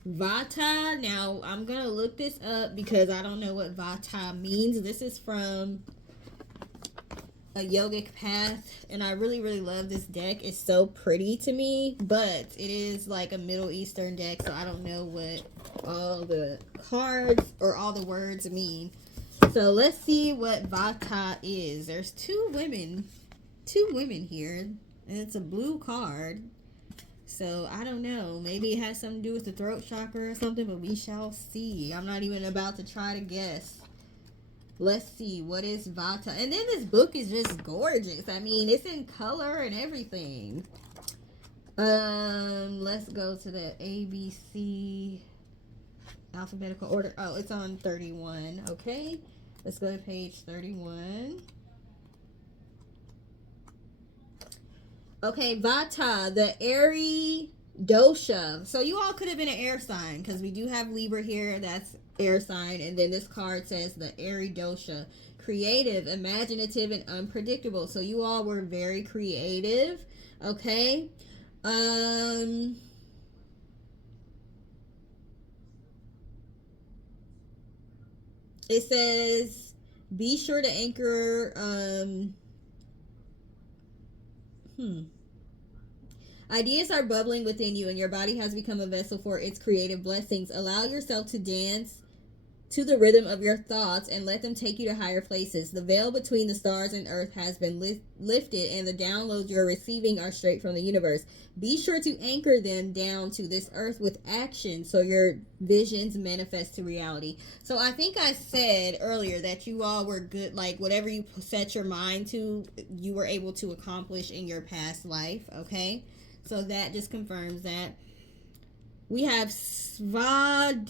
Vata. Now, I'm going to look this up because I don't know what Vata means. This is from a yogic path, and I really, really love this deck. It's so pretty to me, but it is like a Middle Eastern deck, so I don't know what all the cards or all the words mean. So let's see what Vata is. There's two women here, and it's a blue card. So, I don't know. Maybe it has something to do with the throat chakra or something, but we shall see. I'm not even about to try to guess. Let's see. What is Vata? And then this book is just gorgeous. I mean, it's in color and everything. Let's go to the ABC alphabetical order. Oh, it's on 31. Okay. Let's go to page 31. Okay, Vata, the airy dosha. So you all could have been an air sign because we do have Libra here. That's air sign. And then this card says the airy dosha. Creative, imaginative, and unpredictable. So you all were very creative. Okay. It says be sure to anchor Ideas are bubbling within you, and your body has become a vessel for its creative blessings. Allow yourself to dance to the rhythm of your thoughts and let them take you to higher places. The veil between the stars and earth has been lifted, and the downloads you're receiving are straight from the universe. Be sure to anchor them down to this earth with action so your visions manifest to reality. So I think I said earlier that you all were good, like whatever you set your mind to, you were able to accomplish in your past life, okay? So that just confirms that. We have Svadhisthana.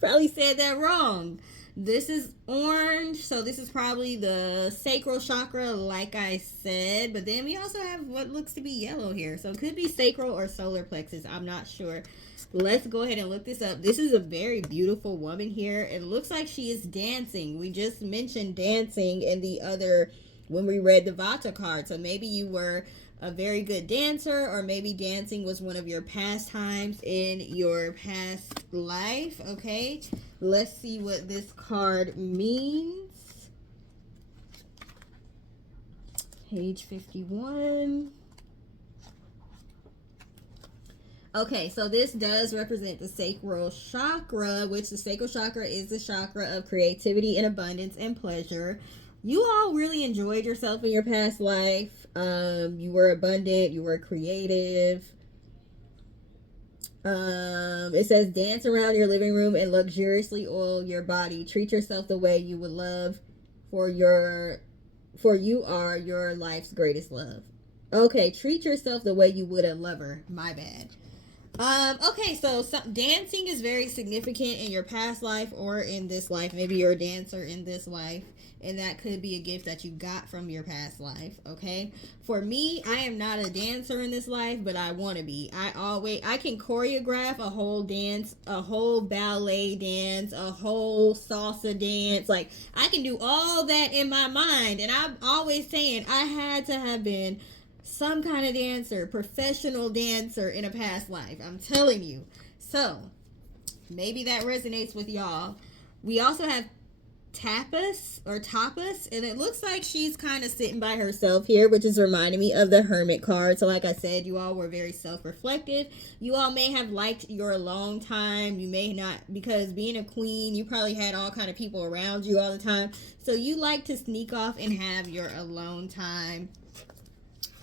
Probably said that wrong. This is orange, so this is probably the sacral chakra, like I said. But then we also have what looks to be yellow here, so it could be sacral or solar plexus. I'm not sure. Let's go ahead and look this up. This is a very beautiful woman here. It looks like she is dancing. We just mentioned dancing in the other when we read the Vata card. So maybe you were a very good dancer, or maybe dancing was one of your pastimes in your past life. Okay, let's see what this card means. Page 51. Okay, so this does represent the sacral chakra, which the sacral chakra is the chakra of creativity and abundance and pleasure. You all really enjoyed yourself in your past life. You were abundant. You were creative. It says dance around your living room and luxuriously oil your body. Treat yourself the way you would love, for you are your life's greatest love. Okay, treat yourself the way you would a lover. My bad. Okay, so dancing is very significant in your past life or in this life. Maybe you're a dancer in this life, and that could be a gift that you got from your past life. Okay, for me, I am not a dancer in this life, but I want to be. I can choreograph a whole dance, a whole ballet dance, a whole salsa dance. Like, I can do all that in my mind, and I'm always saying I had to have been some kind of dancer, professional dancer in a past life. I'm telling you. So maybe that resonates with y'all. We also have tapas, and it looks like she's kind of sitting by herself here, which is reminding me of the Hermit card. So like I said, you all were very self-reflective. You all may have liked your alone time. You may not, because being a queen, you probably had all kind of people around you all the time. So you like to sneak off and have your alone time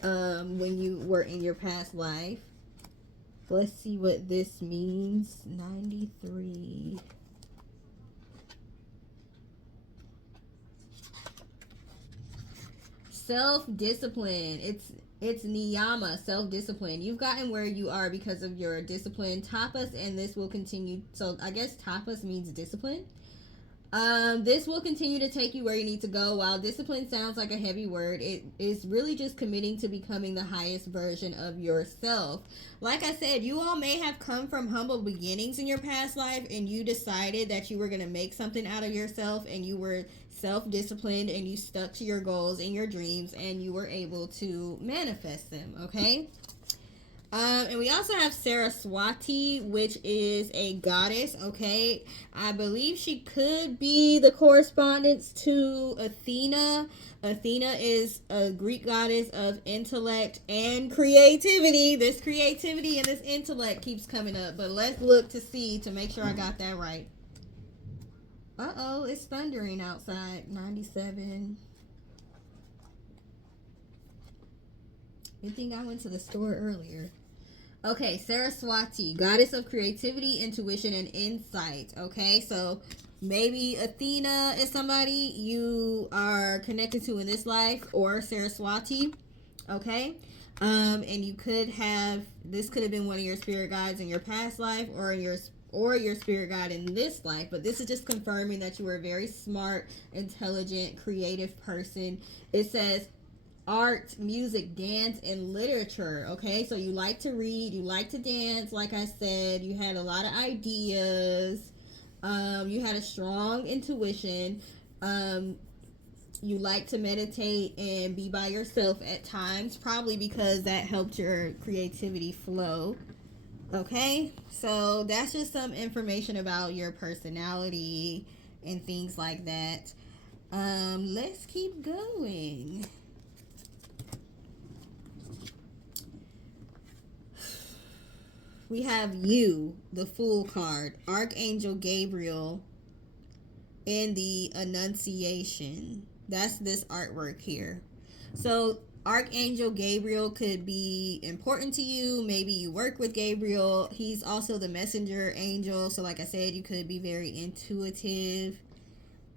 when you were in your past life. Let's see what this means. 93. Self-discipline. It's niyama, self-discipline. You've gotten where you are because of your discipline. Tapas, and this will continue. So I guess tapas means discipline. This will continue to take you where you need to go. While discipline sounds like a heavy word, it is really just committing to becoming the highest version of yourself. Like I said, you all may have come from humble beginnings in your past life, and you decided that you were going to make something out of yourself, and you were self-disciplined, and you stuck to your goals and your dreams, and you were able to manifest them, okay? And we also have Saraswati, which is a goddess, okay? I believe she could be the correspondence to Athena. Athena is a Greek goddess of intellect and creativity. This creativity and this intellect keeps coming up, but let's look to see to make sure I got that right. Uh-oh, it's thundering outside. 97. Good thing I went to the store earlier. Okay, Saraswati, goddess of creativity, intuition, and insight. Okay, so maybe Athena is somebody you are connected to in this life, or Saraswati. Okay, and you could have, this could have been one of your spirit guides in your past life, or your spirit guide in this life. But this is just confirming that you are a very smart, intelligent, creative person. It says art, music, dance, and literature. Okay, so you like to read, you like to dance. Like I said, you had a lot of ideas. You had a strong intuition. You like to meditate and be by yourself at times, probably because that helped your creativity flow. Okay, so that's just some information about your personality and things like that. Let's keep going. We have you, the Fool card, Archangel Gabriel in the Annunciation. That's this artwork here. So Archangel Gabriel could be important to you. Maybe you work with Gabriel. He's also the messenger angel. So like I said, you could be very intuitive.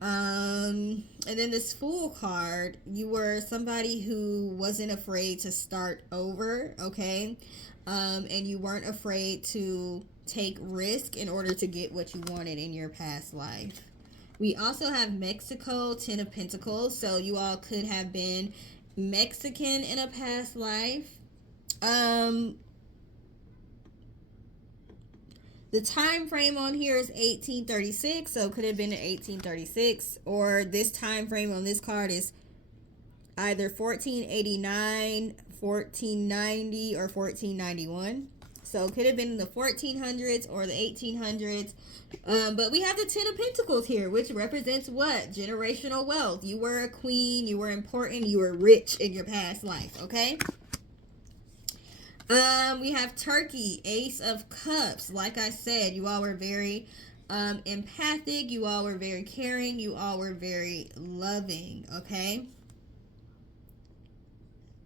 And then this Fool card, you were somebody who wasn't afraid to start over, okay? And you weren't afraid to take risk in order to get what you wanted in your past life. We also have Mexico, 10 of Pentacles. So you all could have been Mexican in a past life. The time frame on here is 1836, so it could have been in 1836, or this time frame on this card is either 1489, 1490, or 1491. So it could have been in the 1400s or the 1800s. But we have the 10 of Pentacles here, which represents what? Generational wealth. You were a queen, you were important, you were rich in your past life, okay? We have Turkey, Ace of Cups. Like I said, you all were very empathic. You all were very caring. You all were very loving, okay?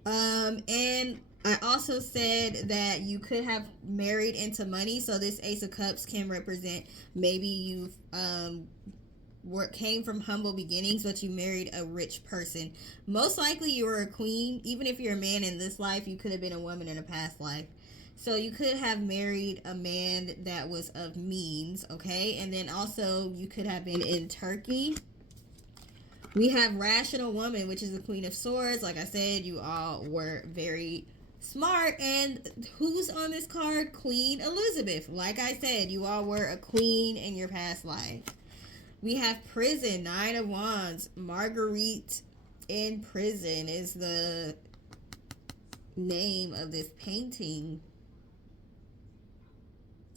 And I also said that you could have married into money. So this Ace of Cups can represent maybe you've came from humble beginnings, but you married a rich person. Most likely you were a queen. Even if you're a man in this life, you could have been a woman in a past life. So you could have married a man that was of means, okay? And then also you could have been in Turkey. We have Rational Woman, which is the Queen of Swords. Like I said, you all were very smart. And who's on this card? Queen Elizabeth. Like I said, you all were a queen in your past life. We have Prison, 9 of Wands. Marguerite in Prison is the name of this painting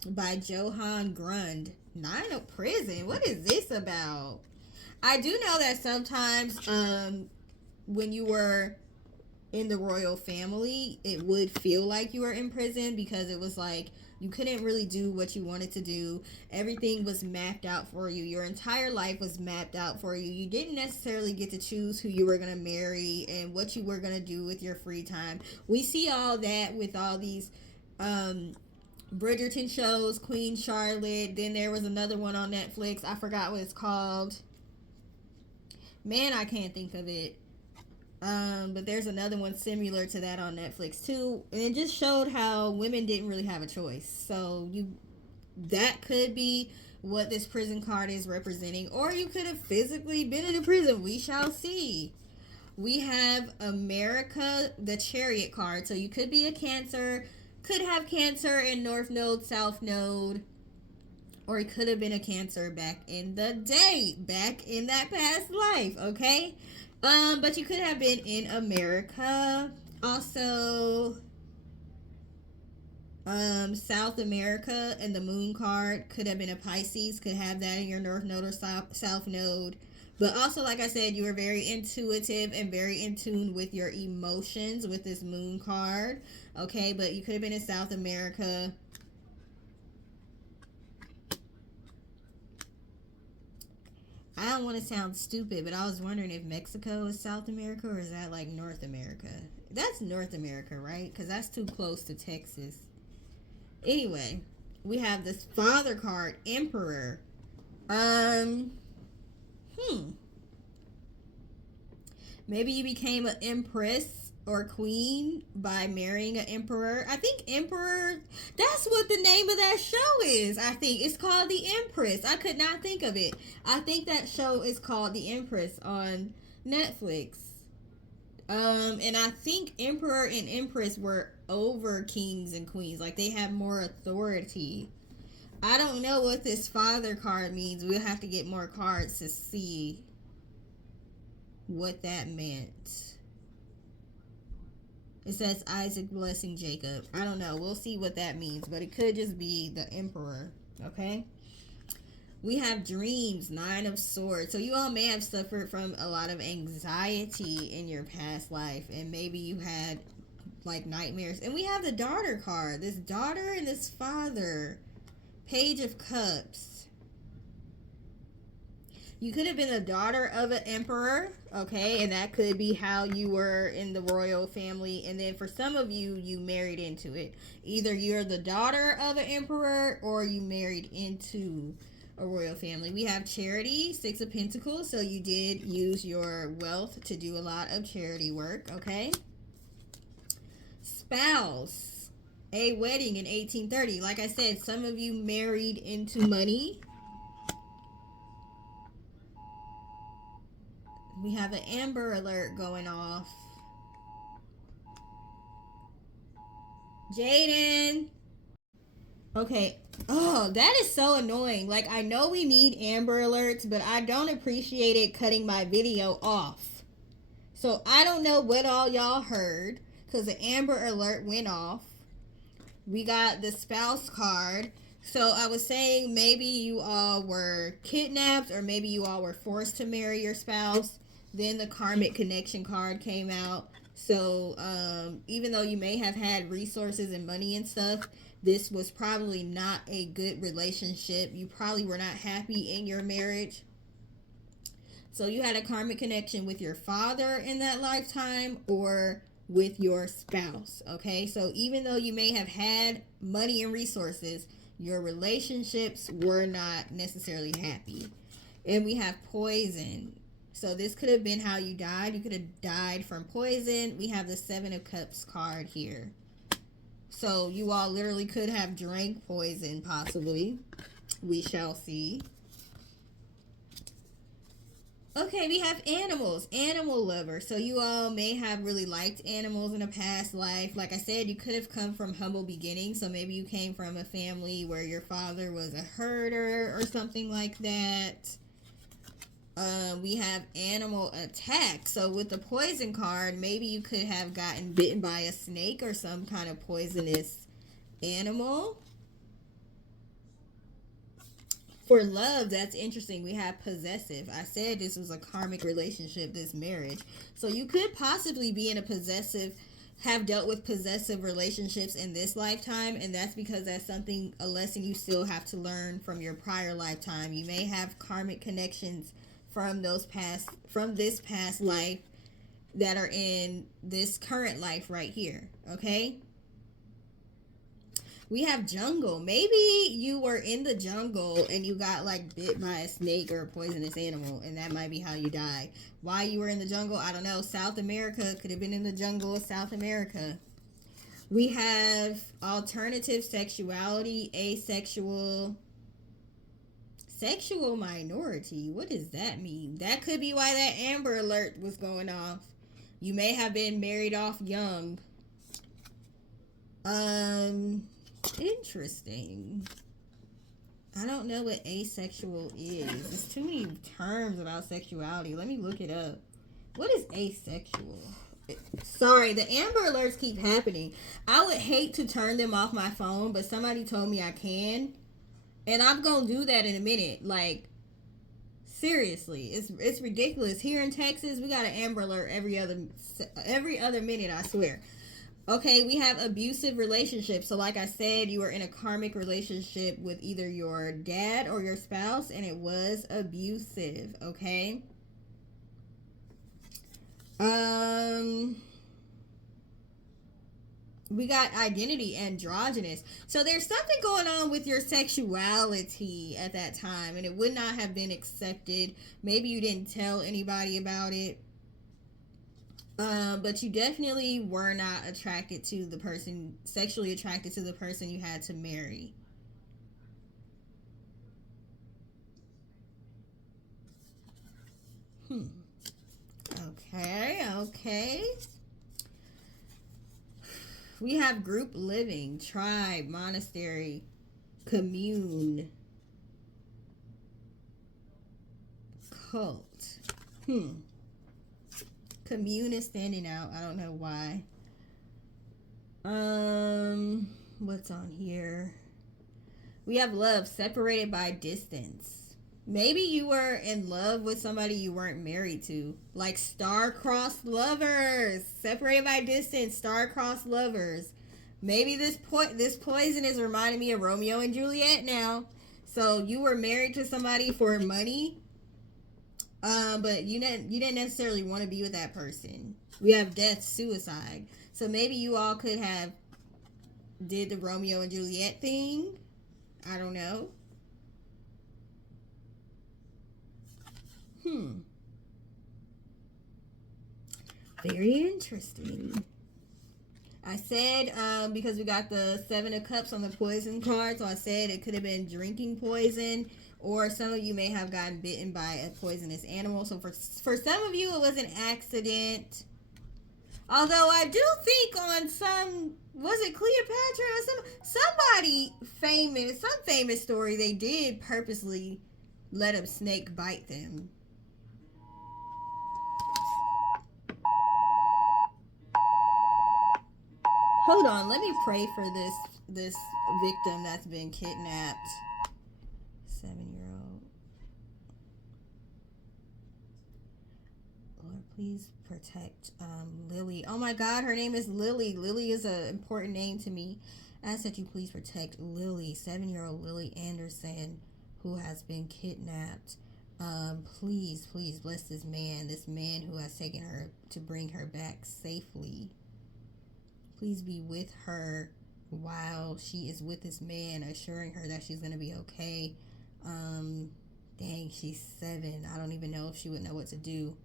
by Johann Grund. 9 of Prison. What is this about? I do know that sometimes when you were in the royal family, it would feel like you were in prison because it was like you couldn't really do what you wanted to do. Everything was mapped out for you. Your entire life was mapped out for you. You didn't necessarily get to choose who you were going to marry and what you were going to do with your free time. We see all that with all these Bridgerton shows, Queen Charlotte. Then there was another one on Netflix. I forgot what it's called. Man, I can't think of it. But there's another one similar to that on Netflix too. And it just showed how women didn't really have a choice. So that could be what this prison card is representing. Or you could have physically been in a prison. We shall see. We have America, the Chariot card. So you could be a Cancer. Could have Cancer in North Node, South Node. Or it could have been a Cancer back in the day. Back in that past life. Okay? But you could have been in America. Also, South America and the Moon card could have been a Pisces. Could have that in your North Node or South Node. But also, like I said, you were very intuitive and very in tune with your emotions with this Moon card. Okay, but you could have been in South America. I don't want to sound stupid, but I was wondering if Mexico is South America or is that like North America? That's North America, right? Because that's too close to Texas. Anyway, we have this Father card, Emperor. Maybe you became an empress or queen by marrying an emperor. I think emperor, that's what the name of that show is. I think it's called The Empress. I could not think of it. I think that show is called The Empress on Netflix. And I think emperor and empress were over kings and queens. Like they have more authority. I don't know what this Father card means. We'll have to get more cards to see what that meant. It says Isaac blessing Jacob. I don't know. We'll see what that means. But it could just be the emperor. Okay. We have dreams, 9 of Swords. So you all may have suffered from a lot of anxiety in your past life, and maybe you had like nightmares. And we have the daughter card. This daughter and this father. Page of Cups. You could have been the daughter of an emperor, okay? And that could be how you were in the royal family. And then for some of you, you married into it. Either you're the daughter of an emperor or you married into a royal family. We have charity, 6 of Pentacles. So you did use your wealth to do a lot of charity work, okay? Spouse, a wedding in 1830. Like I said, some of you married into money. We have an Amber Alert going off. Jaden. Okay. Oh, that is so annoying. Like, I know we need Amber Alerts, but I don't appreciate it cutting my video off. So, I don't know what all y'all heard, because the Amber Alert went off. We got the spouse card. So, I was saying maybe you all were kidnapped, or maybe you all were forced to marry your spouse. Then the karmic connection card came out. So even though you may have had resources and money and stuff, this was probably not a good relationship. You probably were not happy in your marriage. So you had a karmic connection with your father in that lifetime or with your spouse. Okay, so even though you may have had money and resources, your relationships were not necessarily happy. And we have poison. So this could have been how you died. You could have died from poison. We have the 7 of Cups card here. So you all literally could have drank poison, possibly. We shall see. Okay, we have animals. Animal lover. So you all may have really liked animals in a past life. Like I said, you could have come from humble beginnings. So maybe you came from a family where your father was a herder or something like that. We have animal attack. So with the poison card, maybe you could have gotten bitten by a snake or some kind of poisonous animal. For love, that's interesting. We have possessive. I said this was a karmic relationship, this marriage. So you could possibly be in have dealt with possessive relationships in this lifetime, and that's because that's a lesson you still have to learn from your prior lifetime. You may have karmic connections from this past life that are in this current life right here, okay? We have jungle. Maybe you were in the jungle and you got like bit by a snake or a poisonous animal, and that might be how you died. Why you were in the jungle, I don't know. South America, could have been in the jungle of South America. We have alternative sexuality, asexual, sexual minority. What does that mean? That could be why that Amber Alert was going off. You may have been married off young. Interesting. I don't know what asexual is. There's too many terms about sexuality. Let me look it up. What is asexual? Sorry, the Amber Alerts keep happening. I would hate to turn them off my phone, but somebody told me I can. And I'm going to do that in a minute. Like, seriously, it's ridiculous. Here in Texas, we got an Amber Alert every other minute, I swear. Okay, we have abusive relationships. So like I said, you were in a karmic relationship with either your dad or your spouse, and it was abusive, okay? We got identity androgynous. So there's something going on with your sexuality at that time, and it would not have been accepted. Maybe you didn't tell anybody about it. But you definitely were not sexually attracted to the person you had to marry. Okay. We have group living, tribe, monastery, commune, cult. Commune is standing out. I don't know why. What's on here? We have love, separated by distance. Maybe you were in love with somebody you weren't married to. Like star-crossed lovers. Separated by distance, star-crossed lovers. Maybe this poison is reminding me of Romeo and Juliet now. So you were married to somebody for money, but you didn't necessarily want to be with that person. We have death, suicide. So maybe you all could have did the Romeo and Juliet thing. I don't know. Very interesting. I said, because we got the Seven of Cups on the poison card, so I said it could have been drinking poison, or some of you may have gotten bitten by a poisonous animal. So for some of you, it was an accident. Although I do think on was it Cleopatra or some famous story, they did purposely let a snake bite them. Hold on, let me pray for this victim that's been kidnapped. 7-year-old. Lord, please protect Lily. Oh my God, her name is Lily. Lily is an important name to me. I ask that you please protect Lily, 7-year-old Lily Anderson, who has been kidnapped. Please bless this man who has taken her to bring her back safely. Please be with her while she is with this man, assuring her that she's going to be okay. Dang, she's 7. I don't even know if she would know what to do.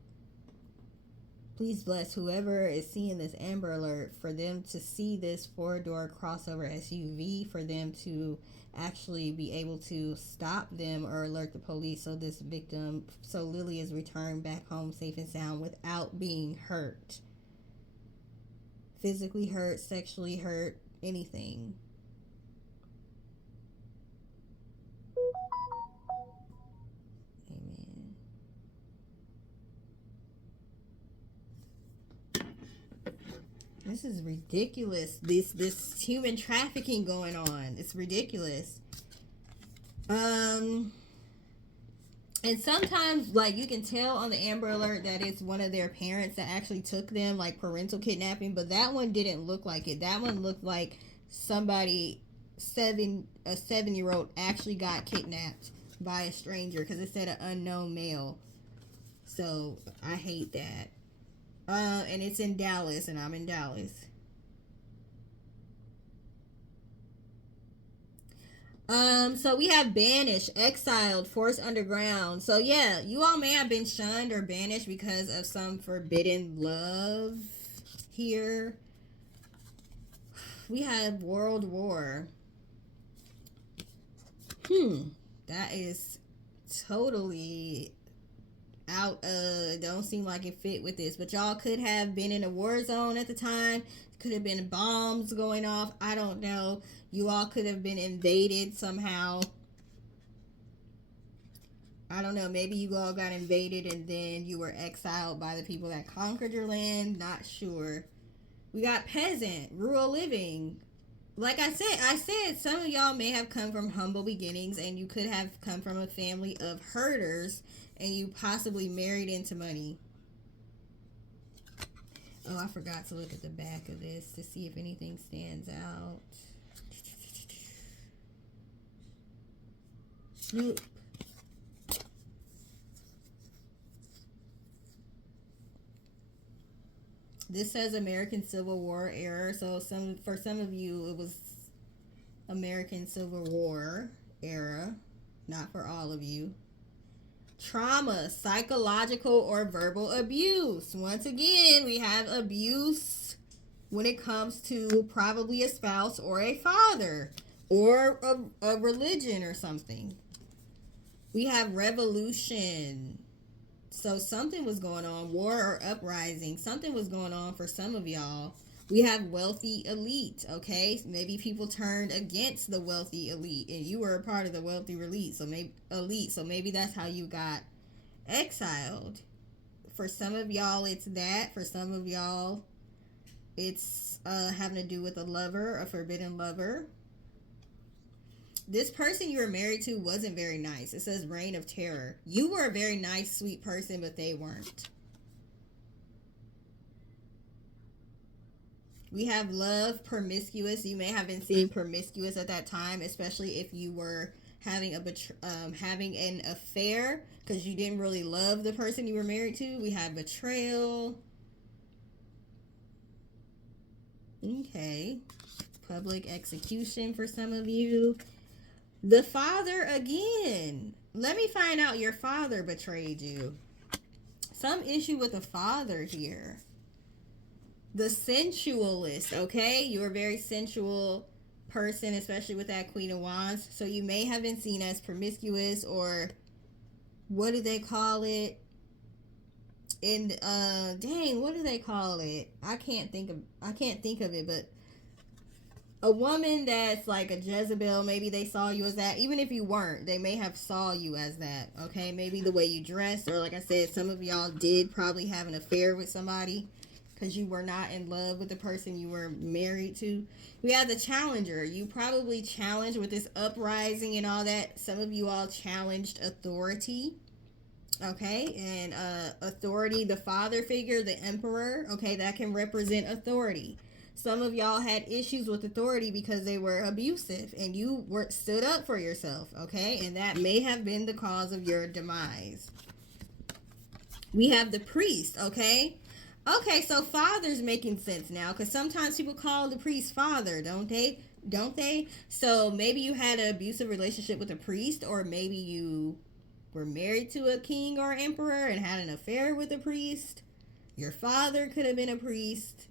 Please bless whoever is seeing this Amber Alert, for them to see this 4-door crossover SUV, for them to actually be able to stop them or alert the police, so Lily is returned back home safe and sound without being hurt. Physically hurt, sexually hurt, anything. Amen. This is ridiculous. This human trafficking going on. It's ridiculous. And sometimes, like, you can tell on the Amber Alert that it's one of their parents that actually took them, like parental kidnapping. But that one didn't look like it. That one looked like a 7-year-old actually got kidnapped by a stranger, because it said an unknown male. So I hate that. And it's in Dallas, and I'm in Dallas. So we have banished, exiled, forced underground. So yeah, you all may have been shunned or banished because of some forbidden love here. We have World War. That is totally out. Don't seem like it fit with this, but y'all could have been in a war zone at the time. Could have been bombs going off. I don't know. You all could have been invaded somehow. I don't know. Maybe you all got invaded and then you were exiled by the people that conquered your land. Not sure. We got peasant, rural living. Like I said, some of y'all may have come from humble beginnings, and you could have come from a family of herders, and you possibly married into money. Oh, I forgot to look at the back of this to see if anything stands out. Nope. This says American Civil War era. So for some of you, it was American Civil War era. Not for all of you. Trauma, psychological or verbal abuse. Once again, we have abuse when it comes to probably a spouse or a father or a religion or something. We have revolution. So something was going on, war or uprising. Something was going on for some of y'all. We have wealthy elite, okay? Maybe people turned against the wealthy elite, and you were a part of the wealthy elite. So maybe that's how you got exiled. For some of y'all, it's that. For some of y'all, it's having to do with a lover, a forbidden lover. this person you were married to wasn't very nice. It says reign of terror. You were a very nice, sweet person, but they weren't. We have love, promiscuous. You may have been seen promiscuous at that time, especially if you were having having an affair because you didn't really love the person you were married to. We have betrayal. Okay. Public execution for some of you. The father again. Let me find out your father betrayed you. Some issue with the father here. The sensualist, okay? You're a very sensual person, especially with that Queen of Wands. So you may have been seen as promiscuous, or what do they call it? And dang, what do they call it? I can't think of it, but a woman that's like a Jezebel, maybe they saw you as that. Even if you weren't, they may have saw you as that, okay? Maybe the way you dress, or like I said, some of y'all did probably have an affair with somebody because you were not in love with the person you were married to. We have the challenger. You probably challenged with this uprising and all that. Some of you all challenged authority, okay? And authority, the father figure, the emperor, okay? That can represent authority. Some of y'all had issues with authority because they were abusive and you stood up for yourself, okay? And that may have been the cause of your demise. We have the priest, okay? Okay, so father's making sense now because sometimes people call the priest father, don't they? Don't they? So maybe you had an abusive relationship with a priest, or maybe you were married to a king or emperor and had an affair with a priest. Your father could have been a priest.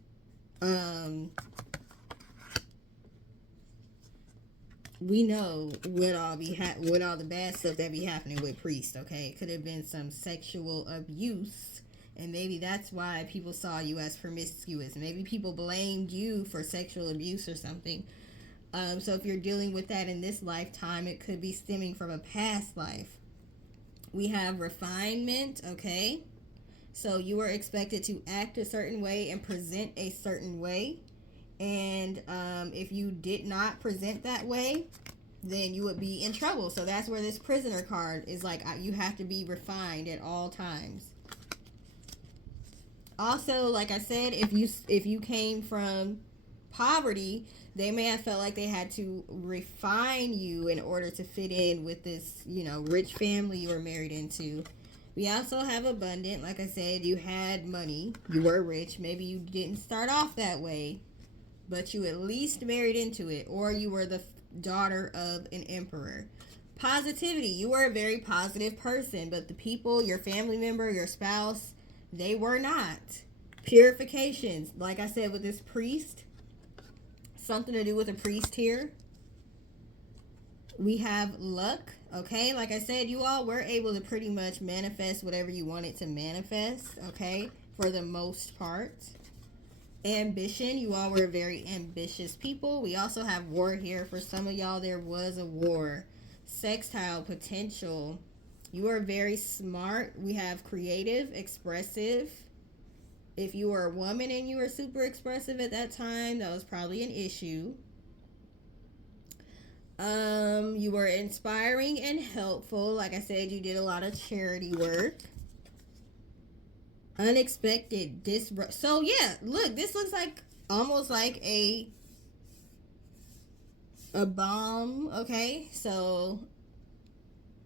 We know what all the bad stuff that be happening with priests, okay? It could have been some sexual abuse, and maybe that's why people saw you as promiscuous. Maybe people blamed you for sexual abuse or something. So if you're dealing with that in this lifetime, it could be stemming from a past life. We have refinement, okay? So you were expected to act a certain way and present a certain way. And if you did not present that way, then you would be in trouble. So that's where this prisoner card is like, you have to be refined at all times. Also, like I said, if you came from poverty, they may have felt like they had to refine you in order to fit in with this, rich family you were married into. We also have abundant. Like I said, you had money. You were rich. Maybe you didn't start off that way, but you at least married into it, or you were the daughter of an emperor. Positivity. You were a very positive person, but the people, your family member, your spouse, they were not. Purifications. Like I said, with this priest, something to do with a priest here. We have luck. Okay, like I said, you all were able to pretty much manifest whatever you wanted to manifest, okay, for the most part. Ambition, you all were very ambitious people. We also have war here. For some of y'all, there was a war. Sextile, potential. You are very smart. We have creative, expressive. If you were a woman and you were super expressive at that time, that was probably an issue. You were inspiring and helpful. Like I said, you did a lot of charity work. Unexpected disrupt. So yeah, look, this looks like almost like a bomb. Okay, so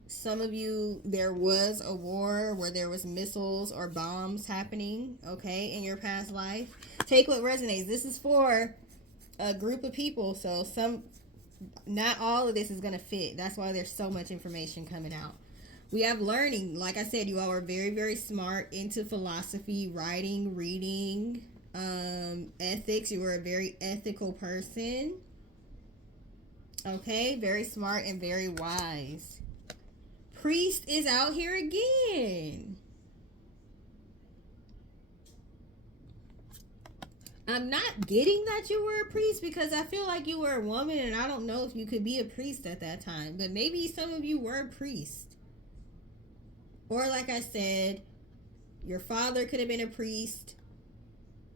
some of you, there was a war where there was missiles or bombs happening, okay, in your past life. Take what resonates. This is for a group of people, so not all of this is going to fit. That's why there's so much information coming out. We have learning. Like I said, you all are very, very smart, into philosophy, writing, reading, ethics. You were a very ethical person. Okay, very smart and very wise. Priest is out here again. I'm not getting that you were a priest because I feel like you were a woman and I don't know if you could be a priest at that time. But maybe some of you were a priest. Or like I said, your father could have been a priest.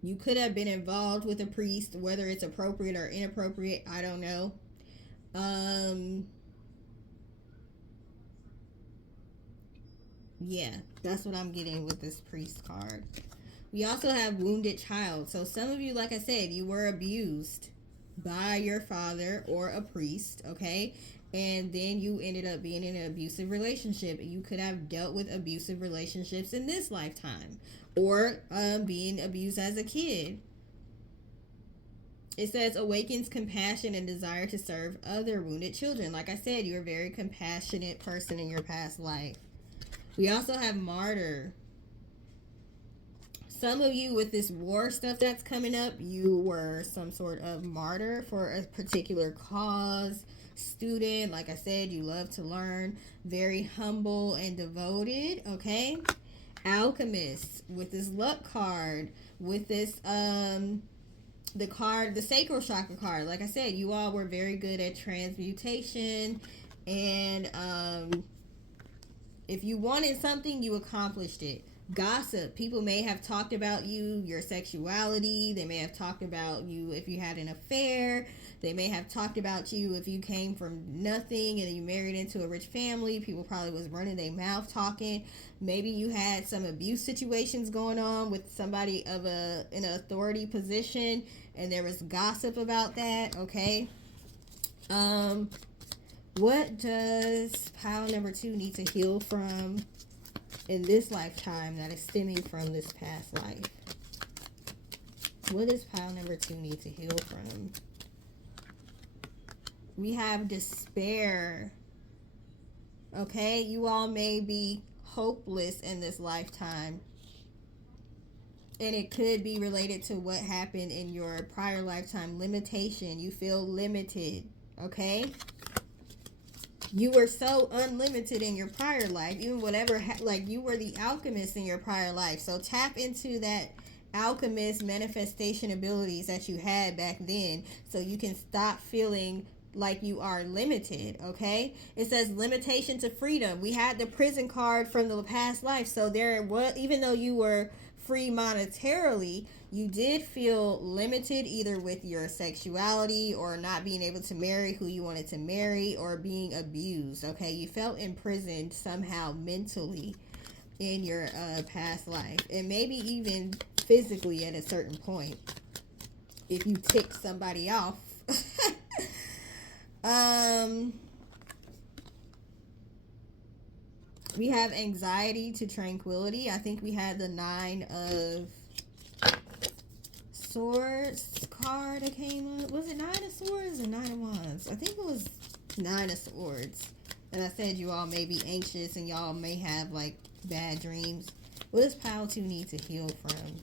You could have been involved with a priest, whether it's appropriate or inappropriate, I don't know. Yeah, that's what I'm getting with this priest card. We also have wounded child. So some of you, like I said, you were abused by your father or a priest, okay? And then you ended up being in an abusive relationship. You could have dealt with abusive relationships in this lifetime, or being abused as a kid. It says awakens compassion and desire to serve other wounded children. Like I said, you're a very compassionate person in your past life. We also have martyr. Some of you with this war stuff that's coming up, you were some sort of martyr for a particular cause. Student, like I said, you love to learn. Very humble and devoted, okay? Alchemist with this luck card, with this the card, the sacral chakra card. Like I said, you all were very good at transmutation, and if you wanted something, you accomplished it. Gossip. People may have talked about you, your sexuality. They may have talked about you if you had an affair. They may have talked about you if you came from nothing and you married into a rich family. People probably was running their mouth talking. Maybe you had some abuse situations going on with somebody in an authority position, and there was gossip about that, okay? What does pile number 2 need to heal from in this lifetime that is stemming from this past life? What does pile number 2 need to heal from? We have despair. Okay, you all may be hopeless in this lifetime, and it could be related to what happened in your prior lifetime. Limitation. You feel limited. Okay, you were so unlimited in your prior life, even whatever, like you were the alchemist in your prior life. So tap into that alchemist manifestation abilities that you had back then, so you can stop feeling like you are limited. Okay, it says limitation to freedom. We had the prison card from the past life, so there was, even though you were free monetarily, you did feel limited either with your sexuality or not being able to marry who you wanted to marry, or being abused. Okay, you felt imprisoned somehow mentally in your past life, and maybe even physically at a certain point if you ticked somebody off. We have anxiety to tranquility. I think we had the 9 of Swords card that came up. Was it 9 of Swords or 9 of Wands? I think it was 9 of Swords. And I said you all may be anxious and y'all may have like bad dreams. What does pile 2 need to heal from?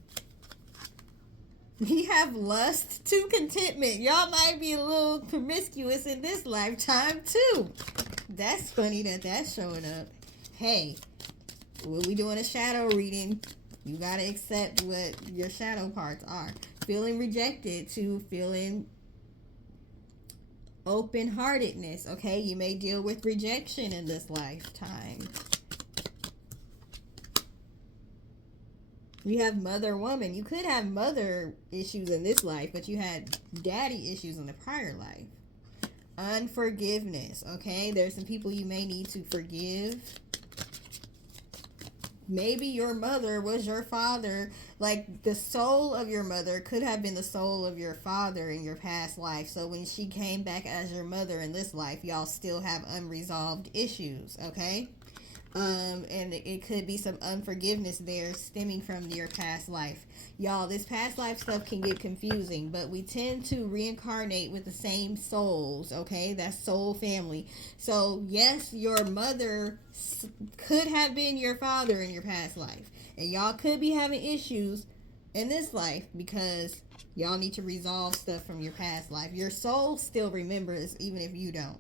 We have lust to contentment. Y'all might be a little promiscuous in this lifetime too. That's funny that that's showing up. Hey, when we doing a shadow reading, you got to accept what your shadow parts are. Feeling rejected to feeling open-heartedness, okay? You may deal with rejection in this lifetime. You have mother woman. You could have mother issues in this life, but you had daddy issues in the prior life. Unforgiveness, okay? There's some people you may need to forgive. Maybe your mother was your father. Like the soul of your mother could have been the soul of your father in your past life. So when she came back as your mother in this life, y'all still have unresolved issues, okay? And it could be some unforgiveness there stemming from your past life. Y'all, this past life stuff can get confusing, but we tend to reincarnate with the same souls, okay? That's soul family. So, yes, your mother could have been your father in your past life. And y'all could be having issues in this life because y'all need to resolve stuff from your past life. Your soul still remembers even if you don't.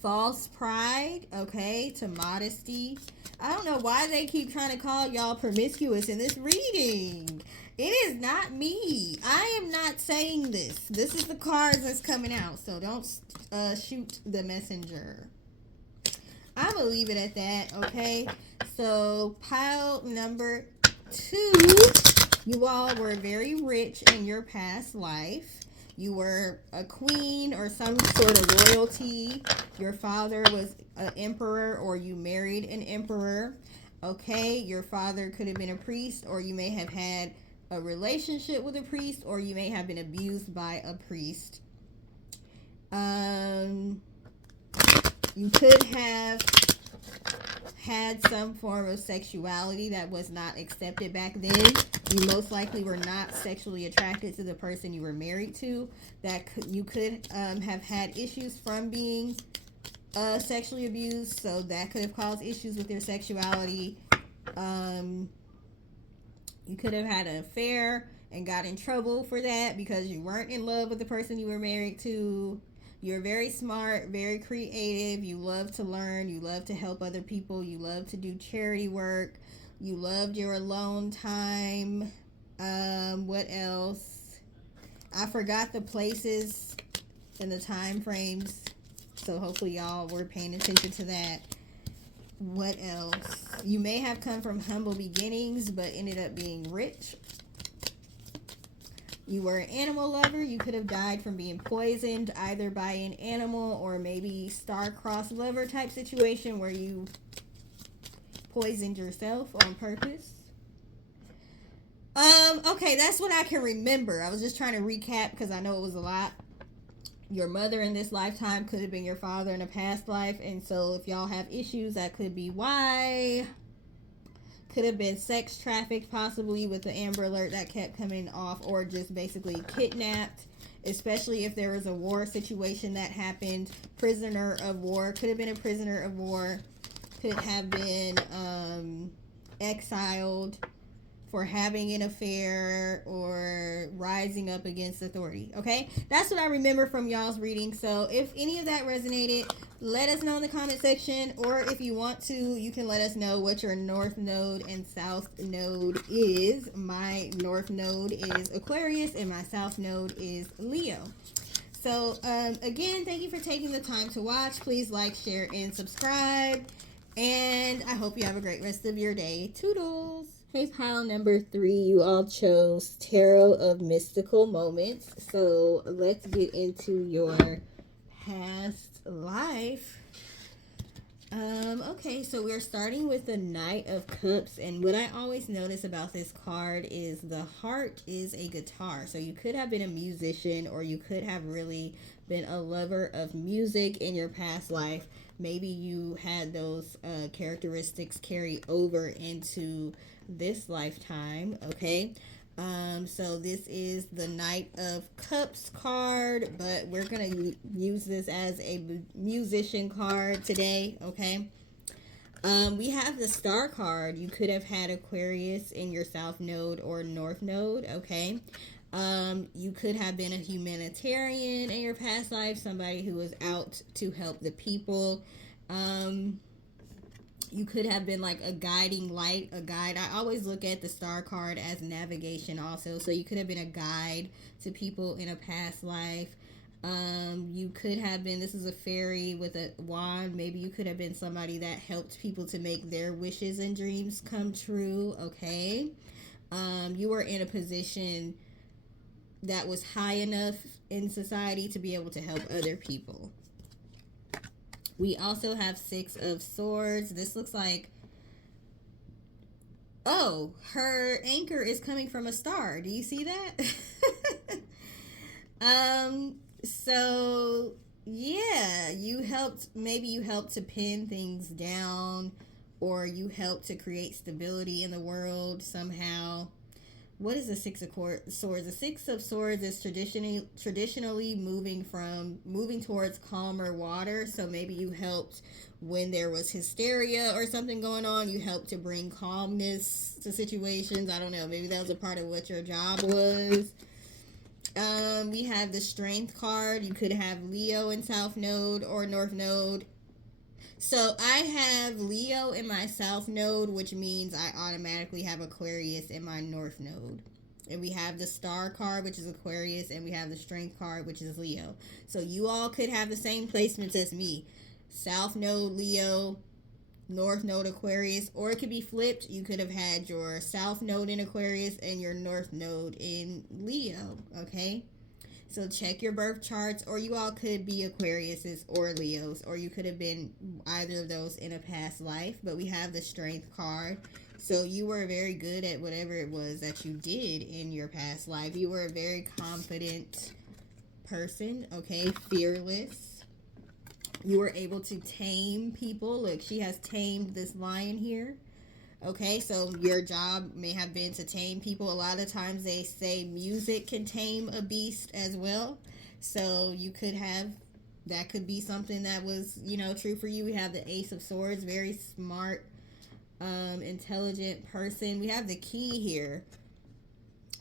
False pride, okay, to modesty. I don't know why they keep trying to call y'all promiscuous in this reading. It is not me. I am not saying this. This is the cards that's coming out, so don't shoot the messenger. I'm going to leave it at that, okay? So, pile number 2. You all were very rich in your past life. You were a queen or some sort of royalty. Your father was an emperor or you married an emperor. Okay, your father could have been a priest, or you may have had a relationship with a priest, or you may have been abused by a priest. You could have had some form of sexuality that was not accepted back then. You most likely were not sexually attracted to the person you were married to. You could have had issues from being sexually abused, so that could have caused issues with your sexuality. You could have had an affair and got in trouble for that because you weren't in love with the person you were married to. You're very smart, very creative. You love to learn. You love to help other people. You love to do charity work. You loved your alone time. What else? I forgot the places and the time frames. So hopefully y'all were paying attention to that. What else? You may have come from humble beginnings but ended up being rich. You were an animal lover. You could have died from being poisoned either by an animal or maybe star-crossed lover type situation where you poisoned yourself on purpose. Okay, that's what I can remember. I was just trying to recap because I know it was a lot. Your mother in this lifetime could have been your father in a past life, and so if y'all have issues, that could be why. Could have been sex trafficked, possibly with the Amber Alert that kept coming off, or just basically kidnapped, especially if there was a war situation that happened. Prisoner of war. Could have been a prisoner of war. Could have been exiled for having an affair or rising up against authority. Okay, that's what I remember from y'all's reading. So if any of that resonated, let us know in the comment section, or if you want to, you can let us know what your north node and south node is. My north node is Aquarius and my south node is Leo. So again, thank you for taking the time to watch. Please like, share, and subscribe, and I hope you have a great rest of your day. Toodles. Hey, pile number 3, you all chose Tarot of Mystical Moments. So let's get into your past life. Okay, so we're starting with the Knight of Cups, and what I always notice about this card is the heart is a guitar. So you could have been a musician, or you could have really been a lover of music in your past life. Maybe you had those characteristics carry over into this lifetime. Okay, so this is the Knight of Cups card, but we're gonna use this as a musician card today. Okay, we have the Star card. You could have had Aquarius in your south node or north node. Okay, you could have been a humanitarian in your past life, somebody who was out to help the people. You could have been like a guiding light, a guide. I always look at the Star card as navigation also. So you could have been a guide to people in a past life. You could have been, this is a fairy with a wand. Maybe you could have been somebody that helped people to make their wishes and dreams come true. Okay. You were in a position that was high enough in society to be able to help other people. We also have 6 of Swords. This looks like, oh, her anchor is coming from a star. Do you see that? So yeah, maybe you helped to pin things down, or you helped to create stability in the world somehow. What is the 6 of Swords? The 6 of Swords is traditionally moving towards calmer water. So maybe you helped when there was hysteria or something going on. You helped to bring calmness to situations. I don't know. Maybe that was a part of what your job was. We have the Strength card. You could have Leo in South Node or North Node. So I have Leo in my South Node, which means I automatically have Aquarius in my North Node. And we have the Star card, which is Aquarius, and we have the Strength card, which is Leo. So you all could have the same placements as me. South Node, Leo, North Node, Aquarius, or it could be flipped. You could have had your South Node in Aquarius and your North Node in Leo, okay? So check your birth charts, or you all could be Aquariuses or Leos, or you could have been either of those in a past life. But we have the Strength card. So you were very good at whatever it was that you did in your past life. You were a very confident person, okay? Fearless. You were able to tame people. Look, she has tamed this lion here. Okay, so your job may have been to tame people. A lot of times they say music can tame a beast as well. So you could have, that could be something that was, you know, true for you. We have the Ace of Swords, very smart, intelligent person. We have the key here.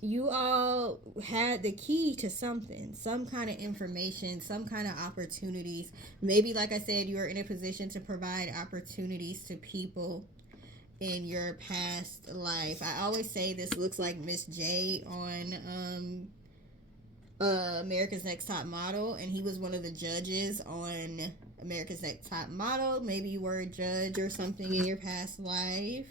You all had the key to something, some kind of information, some kind of opportunities. Maybe, like I said, you are in a position to provide opportunities to people in your past life. I always say this looks like Miss J on America's Next Top Model, and he was one of the judges on America's Next Top Model. Maybe you were a judge or something in your past life.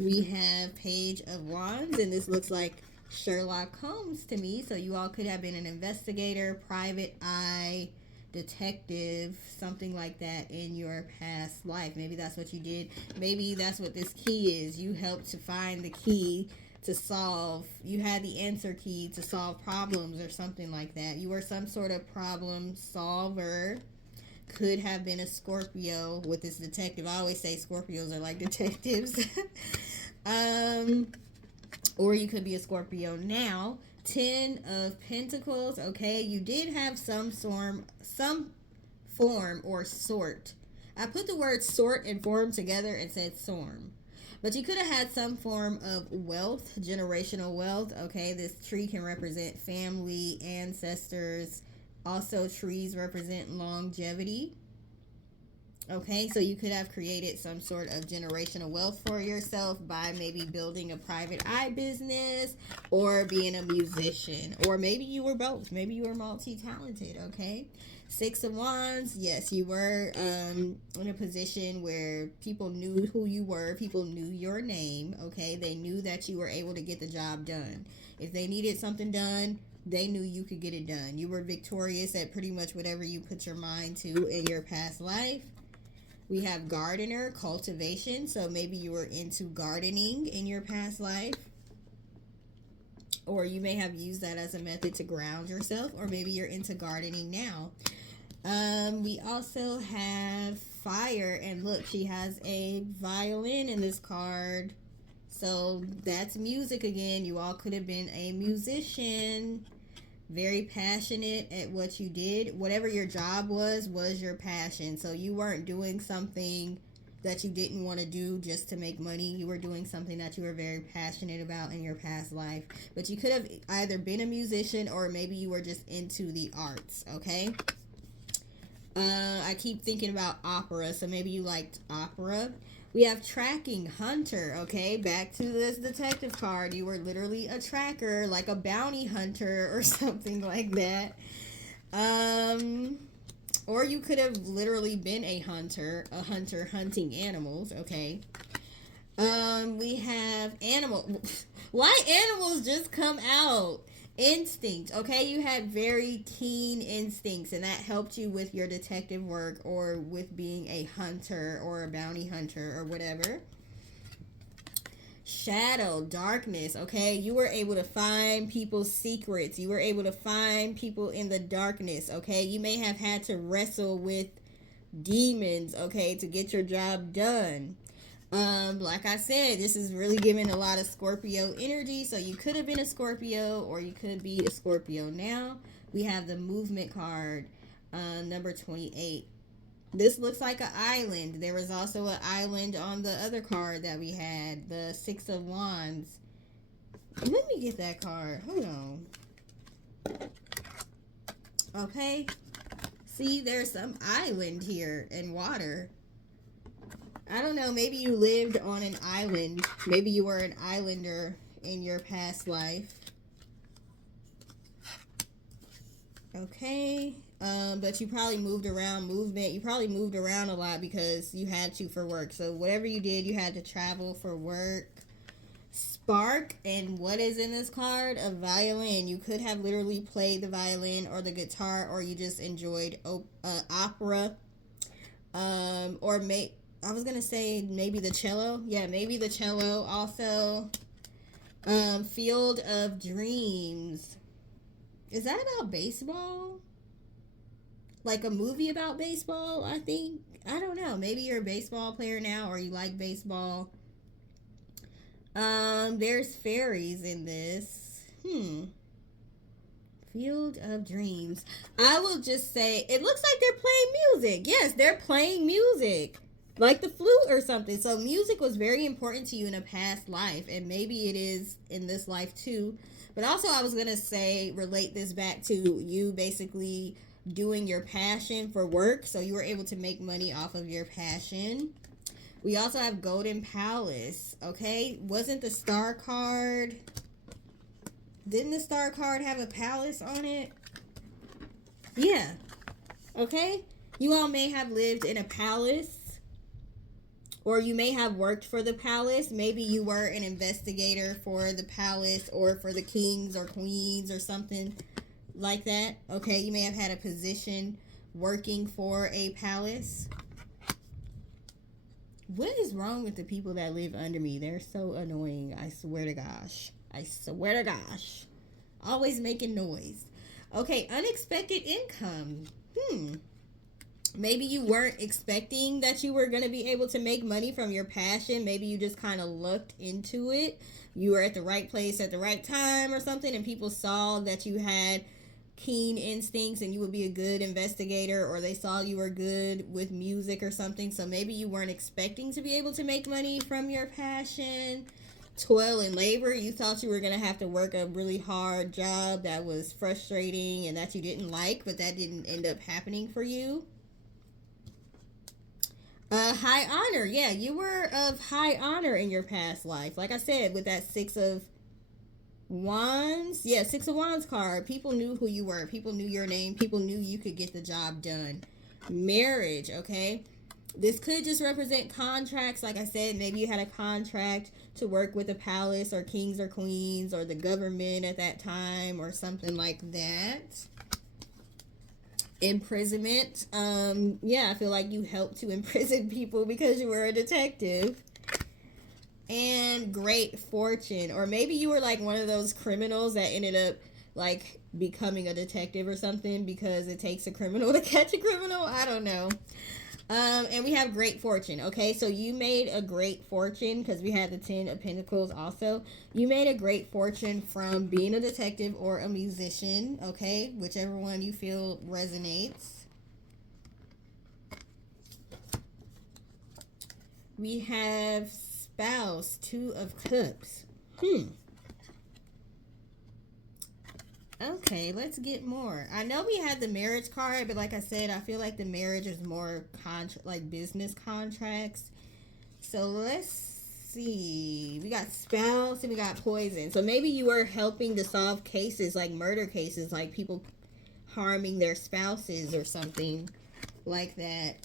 We have Page of Wands, and this looks like Sherlock Holmes to me. So you all could have been an investigator, private eye, detective, something like that in your past life. Maybe that's what you did. Maybe that's what this key is. You helped to find the key to solve. You had the answer key to solve problems or something like that. You were some sort of problem solver. Could have been a Scorpio with this detective. I always say Scorpios are like detectives. Or you could be a Scorpio now. 10 of Pentacles. Okay, you did have some form or sort. I put the word sort and form together and said storm. But you could have had some form of wealth, generational wealth. Okay, this tree can represent family, ancestors. Also, trees represent longevity. Okay, so you could have created some sort of generational wealth for yourself by maybe building a private eye business or being a musician. Or maybe you were both. Maybe you were multi-talented, okay? 6 of Wands, yes, you were in a position where people knew who you were. People knew your name, okay? They knew that you were able to get the job done. If they needed something done, they knew you could get it done. You were victorious at pretty much whatever you put your mind to in your past life. We have gardener, cultivation. So maybe you were into gardening in your past life. Or you may have used that as a method to ground yourself. Or maybe you're into gardening now. We also have fire. And look, she has a violin in this card. So that's music again. You all could have been a musician. Very passionate at what you did. Whatever your job was your passion. So you weren't doing something that you didn't want to do just to make money. You were doing something that you were very passionate about in your past life. But you could have either been a musician or maybe you were just into the arts, okay? I keep thinking about opera, so maybe you liked opera. We have tracking, hunter, okay? Back to this detective card. You were literally a tracker, like a bounty hunter or something like that. Or you could have literally been a hunter hunting animals, okay? We have animal. Why animals just come out? Instinct, okay? You had very keen instincts, and that helped you with your detective work or with being a hunter or a bounty hunter or whatever. Shadow, darkness, okay? You were able to find people's secrets. You were able to find people in the darkness, okay? You may have had to wrestle with demons, okay, to get your job done. Like I said, this is really giving a lot of Scorpio energy. So you could have been a Scorpio or you could be a Scorpio now. We have the movement card, number 28. This looks like an island. There was also an island on the other card that we had, the 6 of Wands. Let me get that card. Hold on. Okay. See, there's some island here and water. I don't know, maybe you lived on an island. Maybe you were an islander in your past life. Okay. But you probably moved around, you probably moved around a lot because you had to for work. So whatever you did, you had to travel for work. spark. And what is in this card? A violin. You could have literally played the violin or the guitar, or you just enjoyed opera. Or I was gonna say maybe the cello. Yeah, maybe the cello also. Field of Dreams. Is that about baseball? Like a movie about baseball, I think. I don't know. Maybe you're a baseball player now, or you like baseball. There's fairies in this. Field of Dreams. I will just say it looks like they're playing music. Yes, they're playing music. Like the flute or something. So music was very important to you in a past life, and maybe it is in this life too. But also I was going to say relate this back to you basically doing your passion for work, so you were able to make money off of your passion. We also have Golden Palace. Okay, wasn't the star card, didn't the star card have a palace on it? Yeah. Okay, you all may have lived in a palace, or you may have worked for the palace. Maybe you were an investigator for the palace, or for the kings or queens or something like that. Okay, you may have had a position working for a palace. What is wrong with the people that live under me? They're so annoying. I swear to gosh. I swear to gosh. Always making noise. Okay, unexpected income. Maybe you weren't expecting that you were going to be able to make money from your passion. Maybe you just kind of looked into it. You were at the right place at the right time or something, and people saw that you had keen instincts and you would be a good investigator, or they saw you were good with music or something. So maybe you weren't expecting to be able to make money from your passion. Toil and labor. You thought you were going to have to work a really hard job that was frustrating and that you didn't like, but that didn't end up happening for you. High honor. Yeah, you were of high honor in your past life. Like I said, with that Six of Wands. Yeah, Six of Wands card. People knew who you were. People knew your name. People knew you could get the job done. Marriage, okay? This could just represent contracts. Like I said, maybe you had a contract to work with a palace or kings or queens or the government at that time or something like that. Imprisonment. Yeah, I feel like you helped to imprison people because you were a detective. And great fortune. Or maybe you were like one of those criminals that ended up like becoming a detective or something because it takes a criminal to catch a criminal. I don't know. And we have great fortune. Okay, so you made a great fortune because we had the 10 of Pentacles also. You made a great fortune from being a detective or a musician. Okay, whichever one you feel resonates. We have spouse, 2 of Cups. Okay, let's get more. I know we had the marriage card, but like I said, I feel like the marriage is more like business contracts. So let's see. We got spouse and we got poison. So maybe you were helping to solve cases like murder cases, like people harming their spouses or something like that.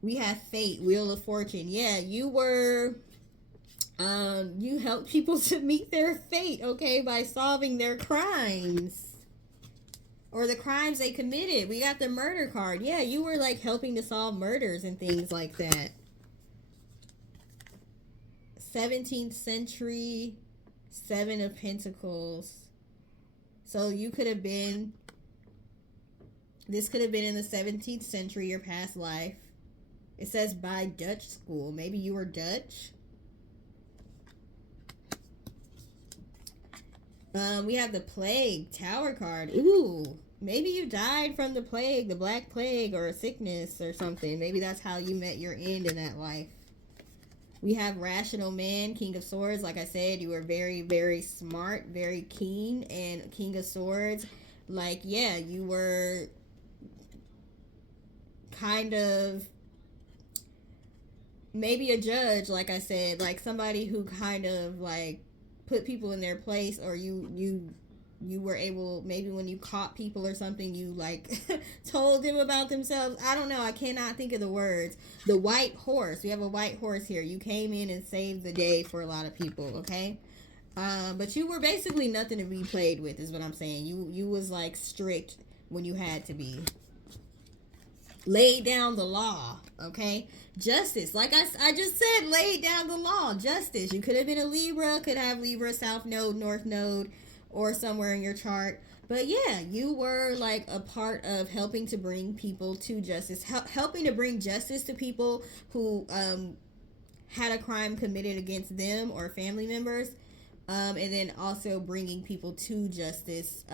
We have fate, Wheel of Fortune. Yeah, you were, you helped people to meet their fate, okay, by solving their crimes. Or the crimes they committed. We got the murder card. Yeah, you were like helping to solve murders and things like that. 17th century, 7 of Pentacles. So you could have been, this could have been in the 17th century, your past life. It says by Dutch school. Maybe you were Dutch. We have the plague, Tower card. Ooh, maybe you died from the plague, the Black Plague, or a sickness or something. Maybe that's how you met your end in that life. We have rational man, King of Swords. Like I said, you were very, very smart, very keen, and King of Swords. Like, yeah, you were kind of maybe a judge, like I said, like somebody who kind of like put people in their place, or you you were able, maybe when you caught people or something, you like told them about themselves. I don't know. I cannot think of the words. The white horse. We have a white horse here. You came in and saved the day for a lot of people. Okay. But you were basically nothing to be played with, is what I'm saying. You was like strict when you had to be. Laid down the law, okay? Justice, like I just said, laid down the law. Justice. You could have been a Libra, could have Libra, South Node, North Node, or somewhere in your chart. But yeah, you were like a part of helping to bring people to justice, helping to bring justice to people who had a crime committed against them or family members. And then also bringing people to justice,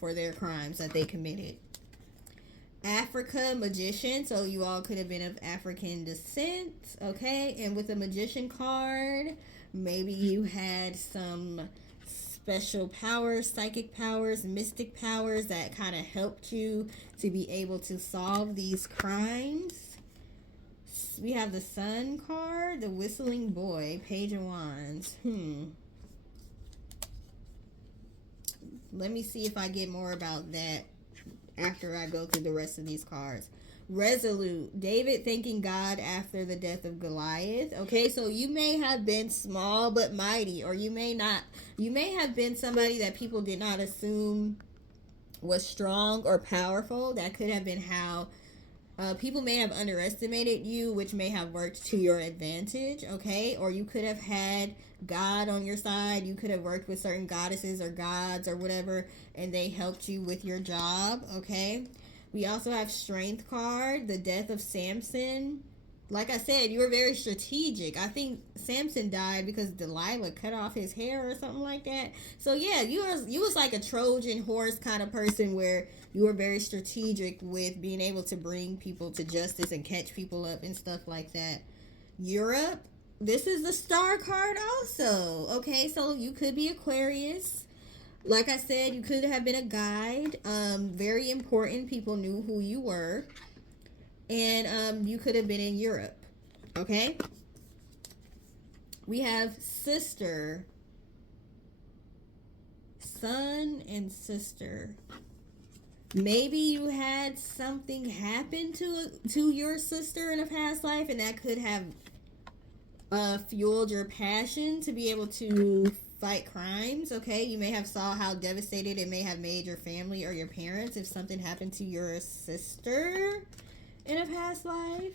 for their crimes that they committed. Africa, magician, so you all could have been of African descent, okay? And with a magician card, maybe you had some special powers, psychic powers, mystic powers that kind of helped you to be able to solve these crimes. We have the Sun card, the Whistling Boy, Page of Wands. Let me see if I get more about that after I go through the rest of these cards. Resolute, David thanking God after the death of Goliath. Okay, so you may have been small but mighty, or you may have been somebody that people did not assume was strong or powerful. That could have been how people may have underestimated you, which may have worked to your advantage, okay? Or you could have had God on your side. You could have worked with certain goddesses or gods or whatever, and they helped you with your job, okay? We also have Strength card, the death of Samson. Like I said, you were very strategic. I think Samson died because Delilah cut off his hair or something like that. So yeah, you was like a Trojan horse kind of person where you were very strategic with being able to bring people to justice and catch people up and stuff like that. Europe, this is the Star card also. Okay, so you could be Aquarius. Like I said, you could have been a guide. Very important. People knew who you were. And you could have been in Europe. Okay? We have sister. Son and sister. Maybe you had something happen to your sister in a past life, and that could have fueled your passion to be able to fight crimes. Okay, you may have saw how devastated it may have made your family or your parents if something happened to your sister in a past life.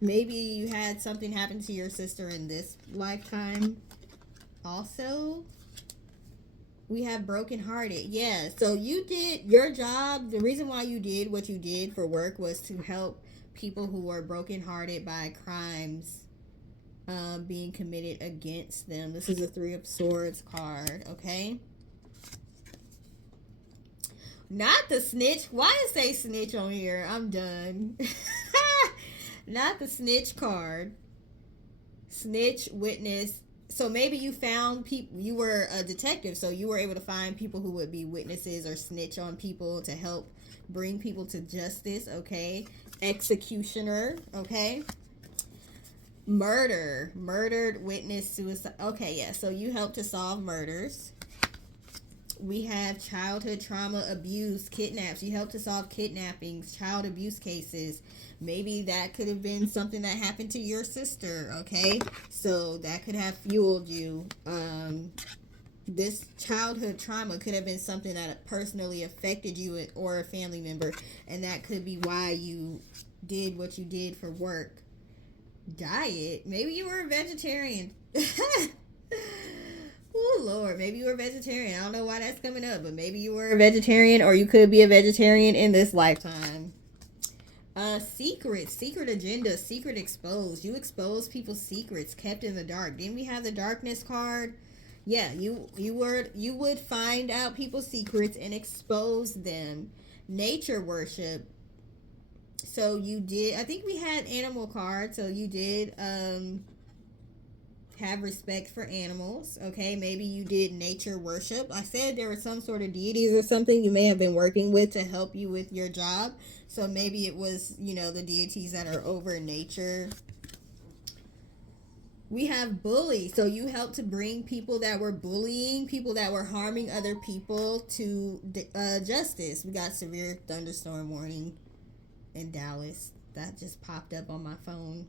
Maybe you had something happen to your sister in this lifetime also. We have brokenhearted. Yeah, so you did your job. The reason why you did what you did for work was to help people who were brokenhearted by crimes being committed against them. This is a Three of Swords card, okay? Not the snitch. Why it say snitch on here? I'm done. Not the snitch card. Snitch, witness. So maybe you found people, you were a detective, so you were able to find people who would be witnesses or snitch on people to help bring people to justice, okay? Executioner, okay? Murder, murdered, witness, suicide. Okay, yeah, so you help to solve murders. We have childhood trauma, abuse, kidnaps. You help to solve kidnappings, child abuse cases. Maybe that could have been something that happened to your sister, okay? So that could have fueled you. This childhood trauma could have been something that personally affected you or a family member, and that could be why you did what you did for work. Diet. Maybe you were a vegetarian. Oh Lord, maybe you were a vegetarian. I don't know why that's coming up, but maybe you were a vegetarian, or you could be a vegetarian in this lifetime. Secret agenda, secret exposed. You expose people's secrets kept in the dark. Didn't we have the darkness card? Yeah, you would find out people's secrets and expose them. Nature worship. So you did, I think we had animal cards, so you did have respect for animals, okay? Maybe you did nature worship. I said there were some sort of deities or something you may have been working with to help you with your job. So maybe it was, the deities that are over nature. We have bully. So you helped to bring people that were bullying, people that were harming other people to justice. We got severe thunderstorm warning in Dallas. That just popped up on my phone.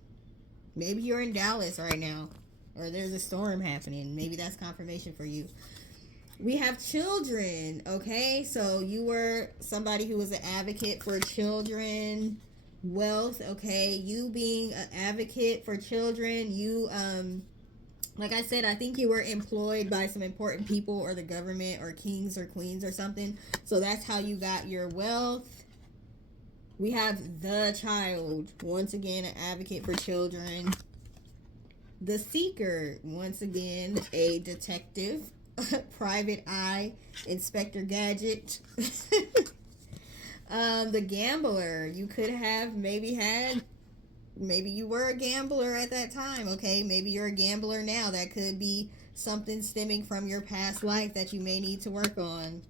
Maybe you're in Dallas right now, or there's a storm happening. Maybe that's confirmation for you. We have children, okay? So you were somebody who was an advocate for children, wealth, okay? You being an advocate for children, you, like I said, I think you were employed by some important people or the government or kings or queens or something. So that's how you got your wealth. We have the child, once again, an advocate for children. The seeker, once again, a detective. Private eye, Inspector Gadget. The gambler, you could have maybe you were a gambler at that time, okay? Maybe you're a gambler now. That could be something stemming from your past life that you may need to work on.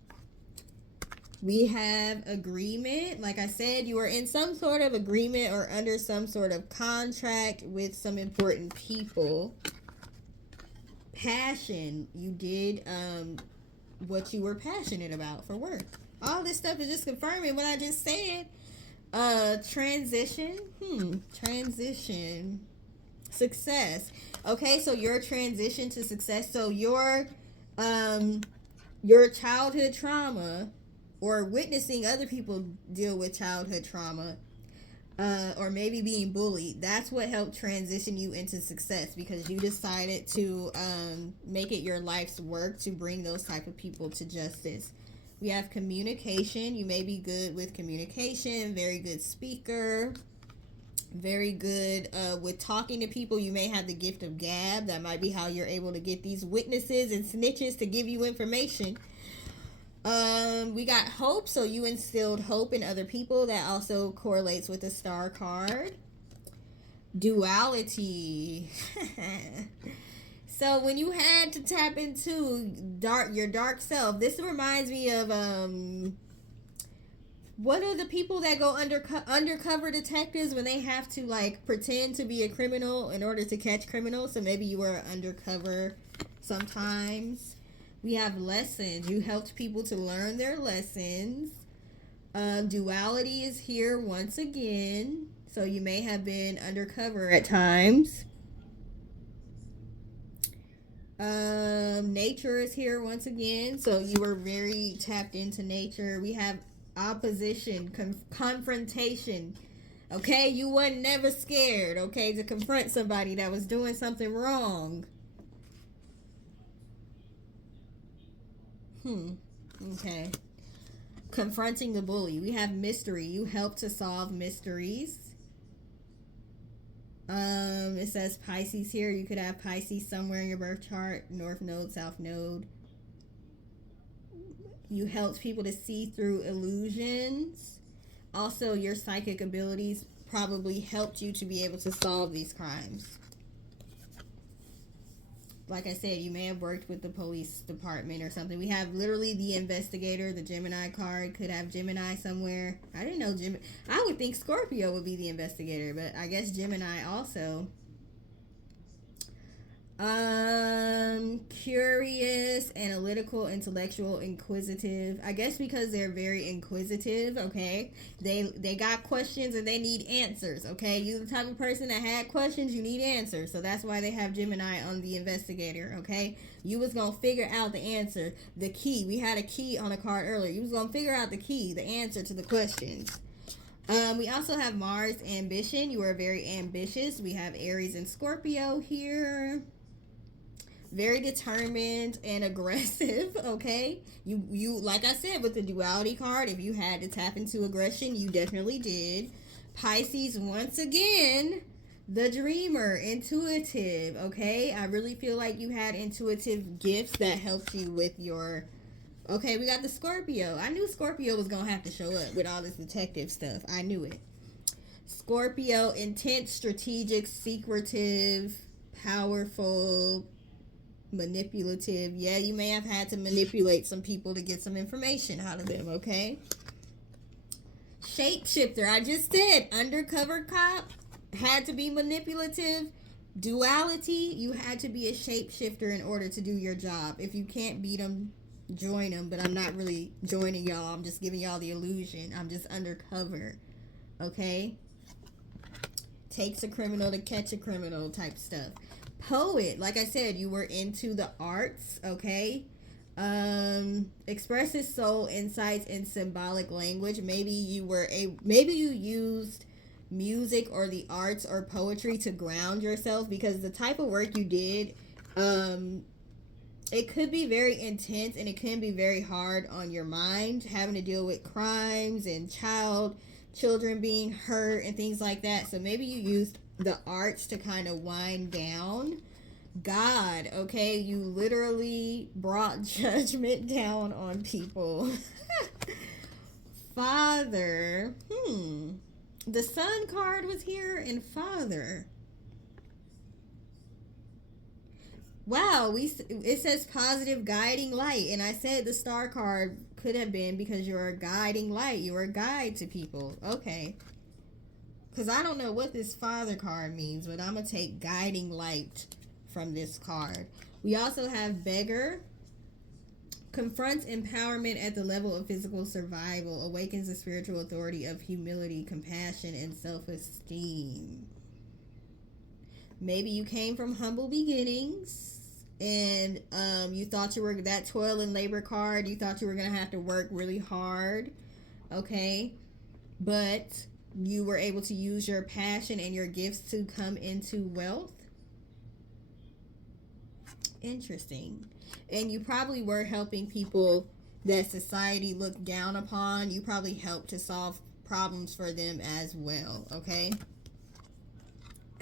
We have agreement. Like I said, you were in some sort of agreement or under some sort of contract with some important people. Passion, you did what you were passionate about for work. All this stuff is just confirming what I just said. Transition, success. Okay, so your transition to success. So your childhood trauma, or witnessing other people deal with childhood trauma, or maybe being bullied, that's what helped transition you into success, because you decided to make it your life's work to bring those type of people to justice. We have communication. You may be good with communication, very good speaker, very good with talking to people. You may have the gift of gab. That might be how you're able to get these witnesses and snitches to give you information. We got hope, so you instilled hope in other people. That also correlates with the star card. Duality. So when you had to tap into your dark self, this reminds me of what are the people that go undercover detectives when they have to like pretend to be a criminal in order to catch criminals? So maybe you were undercover sometimes. We have lessons. You helped people to learn their lessons. Duality is here once again. So you may have been undercover at times. Nature is here once again. So you were very tapped into nature. We have opposition, confrontation. Okay, you weren't never scared, okay, to confront somebody that was doing something wrong. Okay. Confronting the bully. We have mystery. You help to solve mysteries. It says Pisces here. You could have Pisces somewhere in your birth chart. North node, south node. You helped people to see through illusions. Also, your psychic abilities probably helped you to be able to solve these crimes. Like I said, you may have worked with the police department or something. We have literally the investigator, the Gemini card. Could have Gemini somewhere. I didn't know Gemini. I would think Scorpio would be the investigator, but I guess Gemini also. Curious, analytical, intellectual, inquisitive. I guess because they're very inquisitive, okay? They got questions and they need answers, okay? You're the type of person that had questions, you need answers. So that's why they have Gemini on the investigator, okay? You was going to figure out the answer, the key. We had a key on a card earlier. You was going to figure out the key, the answer to the questions. We also have Mars, ambition. You are very ambitious. We have Aries and Scorpio here. Very determined and aggressive, okay? You like I said with the duality card, if you had to tap into aggression, you definitely did. Pisces, once again, the dreamer, intuitive, okay? I really feel like you had intuitive gifts that helped you with your... Okay, we got the Scorpio. I knew Scorpio was going to have to show up with all this detective stuff. I knew it. Scorpio, intense, strategic, secretive, powerful, manipulative. Yeah, you may have had to manipulate some people to get some information out of them, okay? Shapeshifter. I just said undercover cop, had to be manipulative, Duality, you had to be a shapeshifter in order to do your job. If you can't beat them, join them. But I'm not really joining y'all. I'm just giving y'all the illusion. I'm just undercover. Okay? Takes a criminal to catch a criminal type stuff. Poet, like I said, you were into the arts. Okay? Expresses soul insights in symbolic language. Maybe you used music or the arts or poetry to ground yourself, because the type of work you did, it could be very intense and it can be very hard on your mind, having to deal with crimes and children being hurt and things like that. So maybe you used the arts to kind of wind down. God, okay, you literally brought judgment down on people. Father, the Sun card was here, and Father. Wow, it says positive guiding light, and I said the Star card could have been because you're a guiding light. You're a guide to people. Okay. Because I don't know what this Father card means, but I'm going to take guiding light from this card. We also have Beggar. Confronts empowerment at the level of physical survival. Awakens the spiritual authority of humility, compassion, and self-esteem. Maybe you came from humble beginnings and you thought you were that toil and labor card. You thought you were going to have to work really hard. Okay. But you were able to use your passion and your gifts to come into wealth. Interesting. And you probably were helping people that society looked down upon. You probably helped to solve problems for them as well. Okay.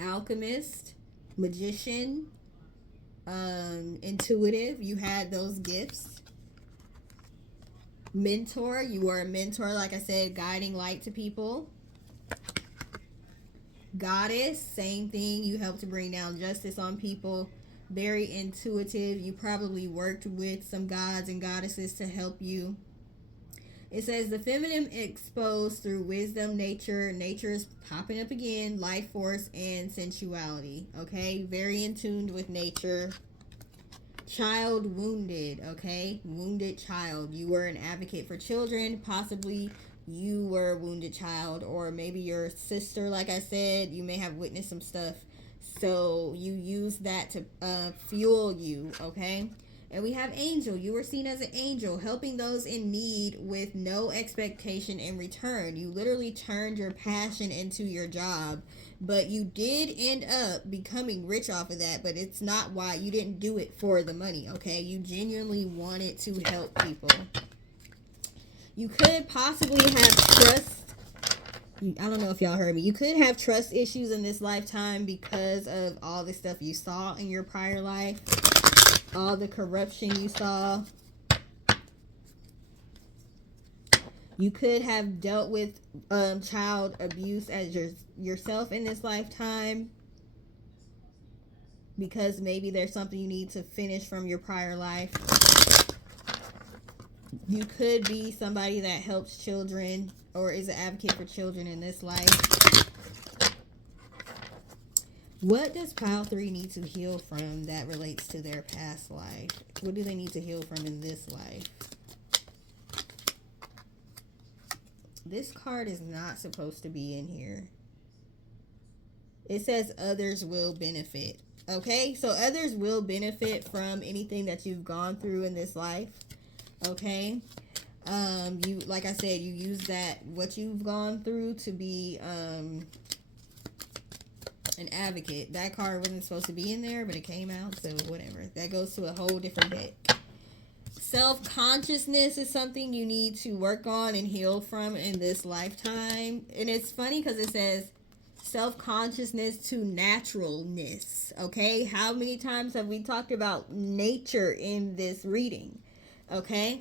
Alchemist, magician, intuitive. You had those gifts. Mentor. You were a mentor, like I said, guiding light to people. Goddess, same thing. You helped to bring down justice on people. Very intuitive. You probably worked with some gods and goddesses to help you. It says the feminine exposed through wisdom, nature is popping up again, life force, and sensuality. Okay, very in tune with nature. Child wounded. Okay, wounded child. You were an advocate for children. Possibly you were a wounded child, or maybe your sister, like I said, you may have witnessed some stuff. So you use that to fuel you, okay? And we have angel. You were seen as an angel, helping those in need with no expectation in return. You literally turned your passion into your job, but you did end up becoming rich off of that, but it's not why. You didn't do it for the money, okay? You genuinely wanted to help people. You could possibly have trust. I don't know if y'all heard me. You could have trust issues in this lifetime because of all the stuff you saw in your prior life. All the corruption you saw. You could have dealt with child abuse as yourself in this lifetime. Because maybe there's something you need to finish from your prior life. You could be somebody that helps children or is an advocate for children in this life. What does pile 3 need to heal from that relates to their past life? What do they need to heal from in this life? This card is not supposed to be in here. It says others will benefit. Okay, so others will benefit from anything that you've gone through in this life. Okay, you, like I said, you use that, what you've gone through, to be an advocate. That card wasn't supposed to be in there, but it came out, so whatever. That goes to a whole different deck. Self-consciousness is something you need to work on and heal from in this lifetime. And it's funny because it says self-consciousness to naturalness. Okay, how many times have we talked about nature in this reading? Okay,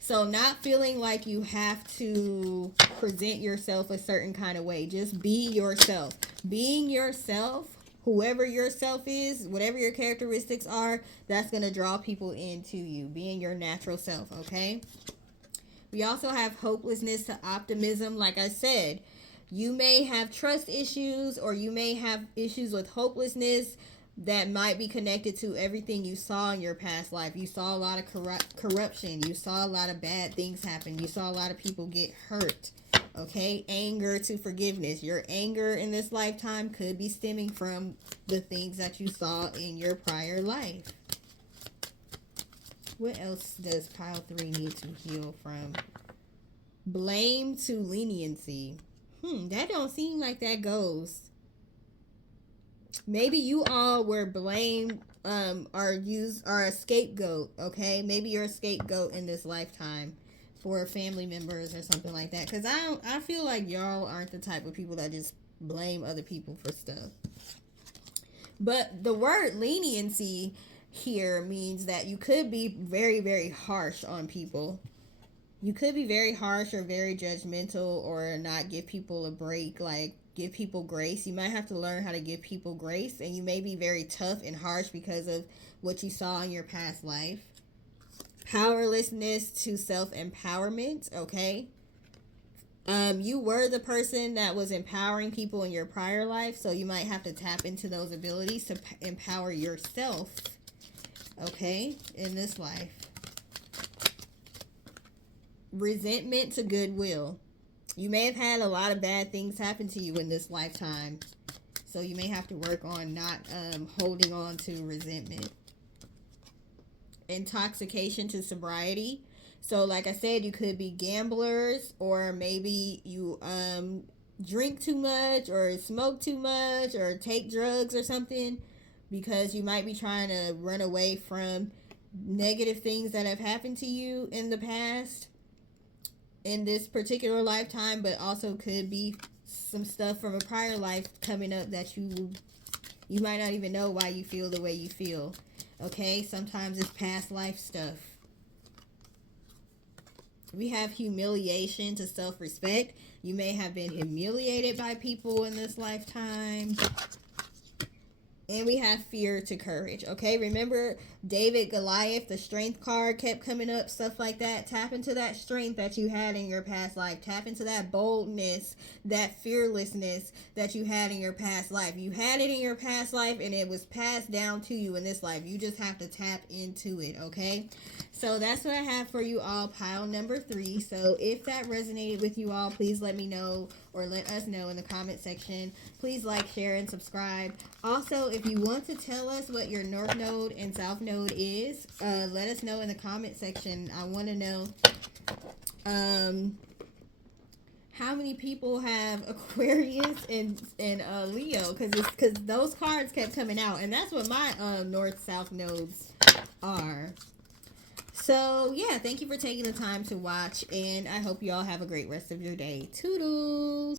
so not feeling like you have to present yourself a certain kind of way. Just be yourself. Being yourself, whoever yourself is, whatever your characteristics are, that's going to draw people into you. Being your natural self, okay? We also have hopelessness to optimism. Like I said, You may have trust issues, or you may have issues with hopelessness that might be connected to everything you saw in your past life. You saw a lot of corruption. You saw a lot of bad things happen. You saw a lot of people get hurt. Okay, anger to forgiveness. Your anger in this lifetime could be stemming from the things that you saw in your prior life. What else does pile 3 need to heal from? Blame to leniency. That don't seem like that goes. Maybe you all were blamed are a scapegoat, okay? Maybe you're a scapegoat in this lifetime for family members or something like that. Because I feel like y'all aren't the type of people that just blame other people for stuff. But the word leniency here means that you could be very, very harsh on people. You could be very harsh or very judgmental, or not give people a break, like give people grace. You might have to learn how to give people grace, and you may be very tough and harsh because of what you saw in your past life. Powerlessness to self-empowerment, okay? You were the person that was empowering people in your prior life, so you might have to tap into those abilities to empower yourself, okay, in this life. Resentment to goodwill. You may have had a lot of bad things happen to you in this lifetime, so you may have to work on not holding on to resentment. Intoxication to sobriety. So like I said, you could be gamblers, or maybe you drink too much or smoke too much or take drugs or something, because you might be trying to run away from negative things that have happened to you in the past in this particular lifetime, but also could be some stuff from a prior life coming up that you might not even know why you feel the way you feel. Okay, sometimes it's past life stuff. We have humiliation to self-respect. You may have been humiliated by people in this lifetime. And we have fear to courage. Okay, remember David, Goliath, the strength card kept coming up, stuff like that. Tap into that strength that you had in your past life. Tap into that boldness, that fearlessness that you had in your past life. You had it in your past life, and it was passed down to you in this life. You just have to tap into it, okay? So that's what I have for you all, pile number 3. So if that resonated with you all, please let me know, or let us know in the comment section. Please like, share, and subscribe. Also, if you want to tell us what your North Node and South Node is, let us know in the comment section. I want to know how many people have Aquarius and Leo, because those cards kept coming out, and that's what my North-South nodes are. So, yeah, thank you for taking the time to watch, and I hope you all have a great rest of your day. Toodles!